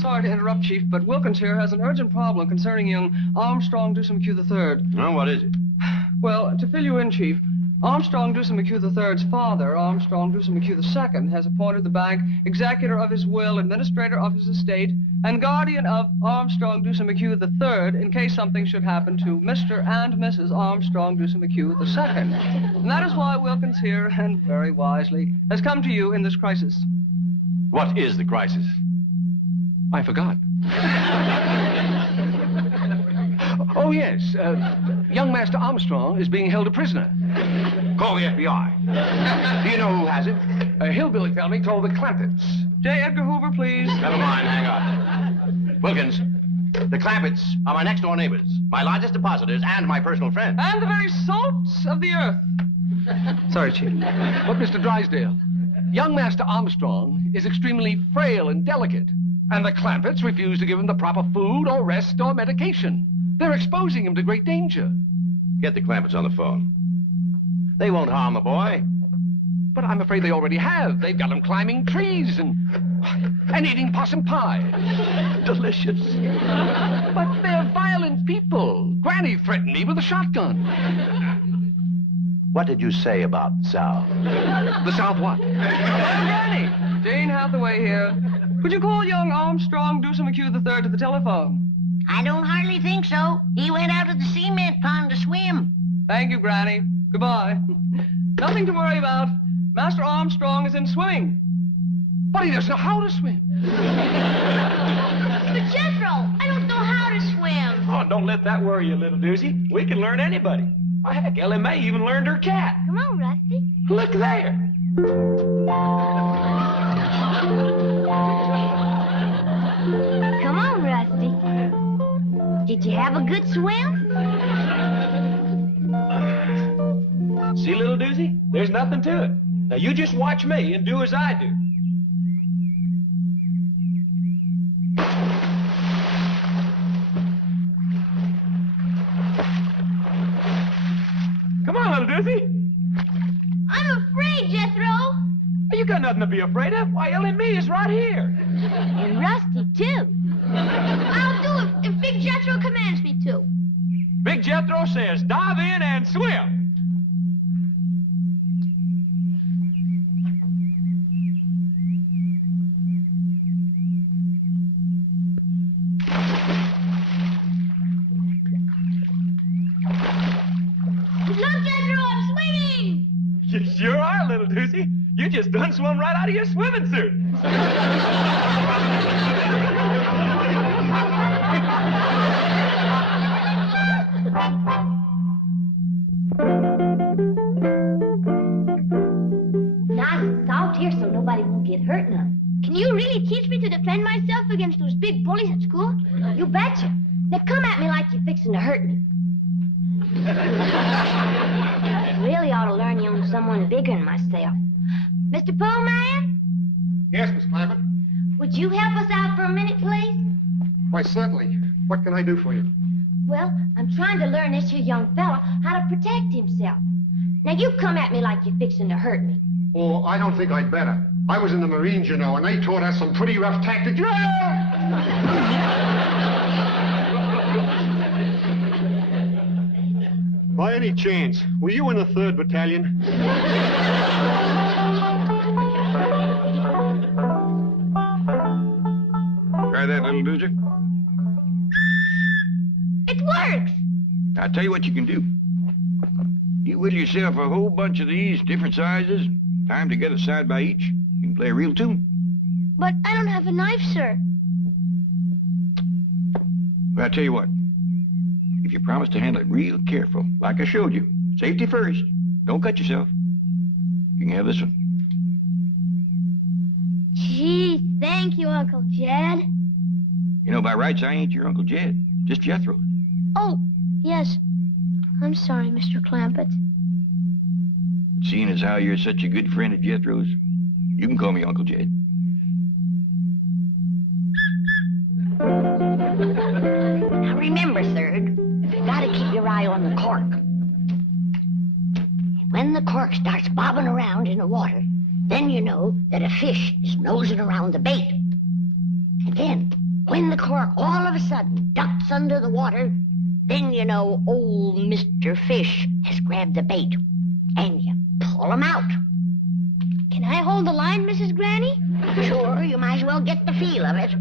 Sorry to interrupt, Chief, but Wilkins here has an urgent problem concerning young Armstrong Dewsum McHugh III. Oh, what is it? Well, to fill you in, Chief, Armstrong Dewsum McHugh III's father, Armstrong Dewsum McHugh II, has appointed the bank executor of his will, administrator of his estate, and guardian of Armstrong Dewsum McHugh III in case something should happen to Mr. and Mrs. Armstrong Dewsum McHugh II. And that is why Wilkins here, and very wisely, has come to you in this crisis. What is the crisis? I forgot. Oh, yes. Young Master Armstrong is being held a prisoner. Call the FBI. Do you know who has it? A hillbilly family called the Clampetts. J. Edgar Hoover, please. Never mind, hang on. Wilkins, the Clampetts are my next-door neighbors, my largest depositors, and my personal friends. And the very salts of the earth. Sorry, Chief. But, Mr. Drysdale, young Master Armstrong is extremely frail and delicate, and the Clampetts refuse to give him the proper food or rest or medication. They're exposing him to great danger. Get the Clampetts on the phone. They won't harm the boy. But I'm afraid they already have. They've got him climbing trees and eating possum pie. Delicious. But they're violent people. Granny threatened me with a shotgun. What did you say about the South? The South what? Granny! Jane Hathaway here. Could you call young Armstrong Dewsum McHugh III to the telephone? I don't hardly think so. He went out to the cement pond to swim. Thank you, Granny. Goodbye. Nothing to worry about. Master Armstrong is in swimming. But he doesn't know how to swim. But Jethro, I don't know how to swim. Oh, don't let that worry you, little doozy. We can learn anybody. Why, heck, Elly May even learned her cat. Come on, Rusty. Look there. Come on, Rusty. Did you have a good swim? nothing to it. Now, you just watch me and do as I do. Come on, little doozy. I'm afraid, Jethro. You got nothing to be afraid of. Why, Elly me is right here. And Rusty, too. I'll do it if Big Jethro commands me to. Big Jethro says, dive in and swim. Look, Jethro, I'm swimming! You sure are, little doozy. You just done swum right out of your swimming suit. Nice and soft here so nobody won't get hurt none. Can you really teach me to defend myself against those big bullies at school? You betcha. Now come at me like you're fixing to hurt me. I really ought to learn you on someone bigger than myself. Mr. Pullman? Yes, Miss Clampett? Would you help us out for a minute, please? Why, certainly. What can I do for you? Well, I'm trying to learn this here young fella how to protect himself. Now, you come at me like you're fixing to hurt me. Oh, I don't think I'd better. I was in the Marines, you know, and they taught us some pretty rough tactics. By any chance, were you in the 3rd Battalion? Try that, little doozer. It works! I'll tell you what you can do. You whittle yourself a whole bunch of these, different sizes, tie them together side by each. You can play a real tune. But I don't have a knife, sir. Well, I'll tell you what. If you promise to handle it real careful, like I showed you, safety first, don't cut yourself, you can have this one. Gee, thank you, Uncle Jed. You know, by rights, I ain't your Uncle Jed, just Jethro. Oh, yes. I'm sorry, Mr. Clampett. Seeing as how you're such a good friend of Jethro's, you can call me Uncle Jed. Now remember, Third, you gotta keep your eye on the cork. When the cork starts bobbing around in the water, then you know that a fish is nosing around the bait. And then, when the cork all of a sudden ducks under the water, then you know old Mr. Fish has grabbed the bait. And you pull him out. Can I hold the line, Mrs. Granny? Sure, you might as well get the feel of it.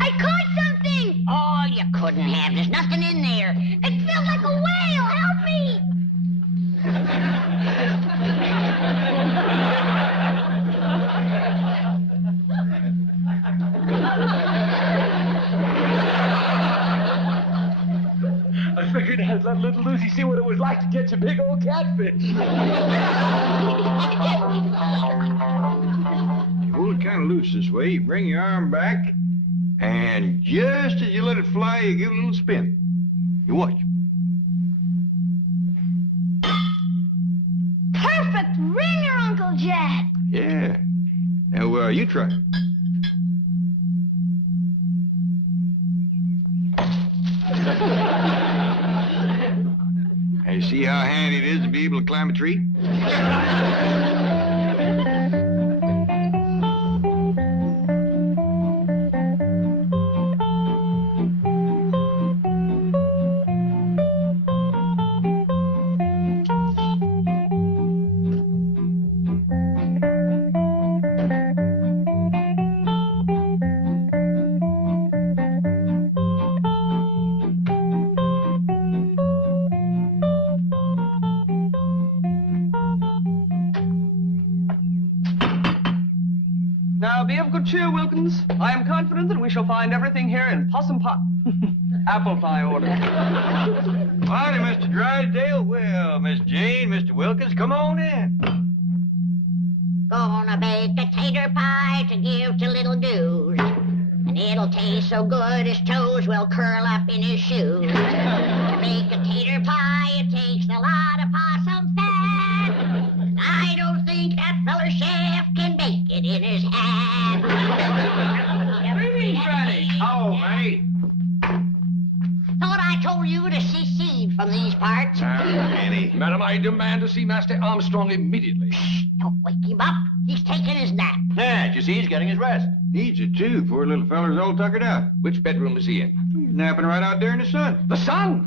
I caught something! Oh, you couldn't have. There's nothing in there. It felt like a whale! Help me! I figured I'd let little Lucy see what it was like to catch a big old catfish. You hold it kind of loose this way, you bring your arm back, and just as you let it fly, you give it a little spin. You watch. Perfect ringer, Uncle Jed. Yeah. Now, you try it. Hey, see how handy it is to be able to climb a tree? Now, be of good cheer, Wilkins. I am confident that we shall find everything here in possum pot. Apple pie order. Howdy, Mr. Drysdale. Well, Miss Jane, Mr. Wilkins, come on in. Gonna bake a tater pie to give to little dudes. And it'll taste so good his toes will curl up in his shoes. To make a tater pie, it takes a lot of possum fat. I don't think that feller chef can make it in his hat. Greetings, Granny. Oh, mate. Thought I told you to secede from these parts. Annie. Madam, I demand to see Master Armstrong immediately. Don't wake him up. He's taking his nap. Yeah, you see, he's getting his rest. Needs it, too. Poor little feller's all tuckered out. Which bedroom is he in? He's napping right out there in the sun. The sun?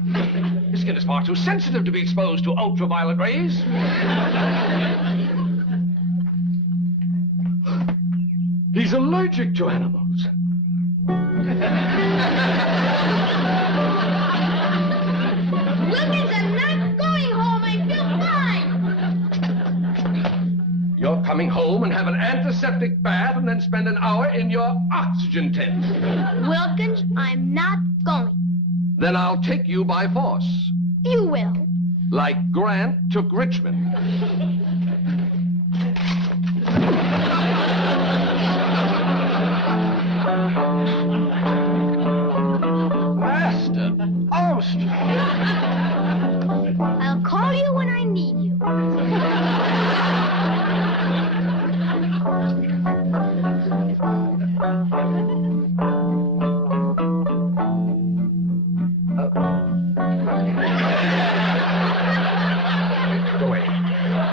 His skin is far too sensitive to be exposed to ultraviolet rays. He's allergic to animals. Wilkins, I'm not going home. I feel fine. You're coming home and have an antiseptic bath and then spend an hour in your oxygen tent. Wilkins, I'm not going. Then I'll take you by force. You will. Like Grant took Richmond. Master Armstrong. I'll call you when I need you. Go away.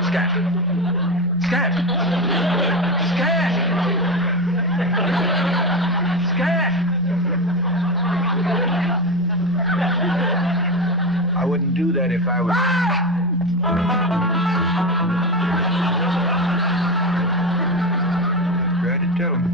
Scat. Scat. Scat. Scat. I wouldn't do that if I was... Tried to tell him.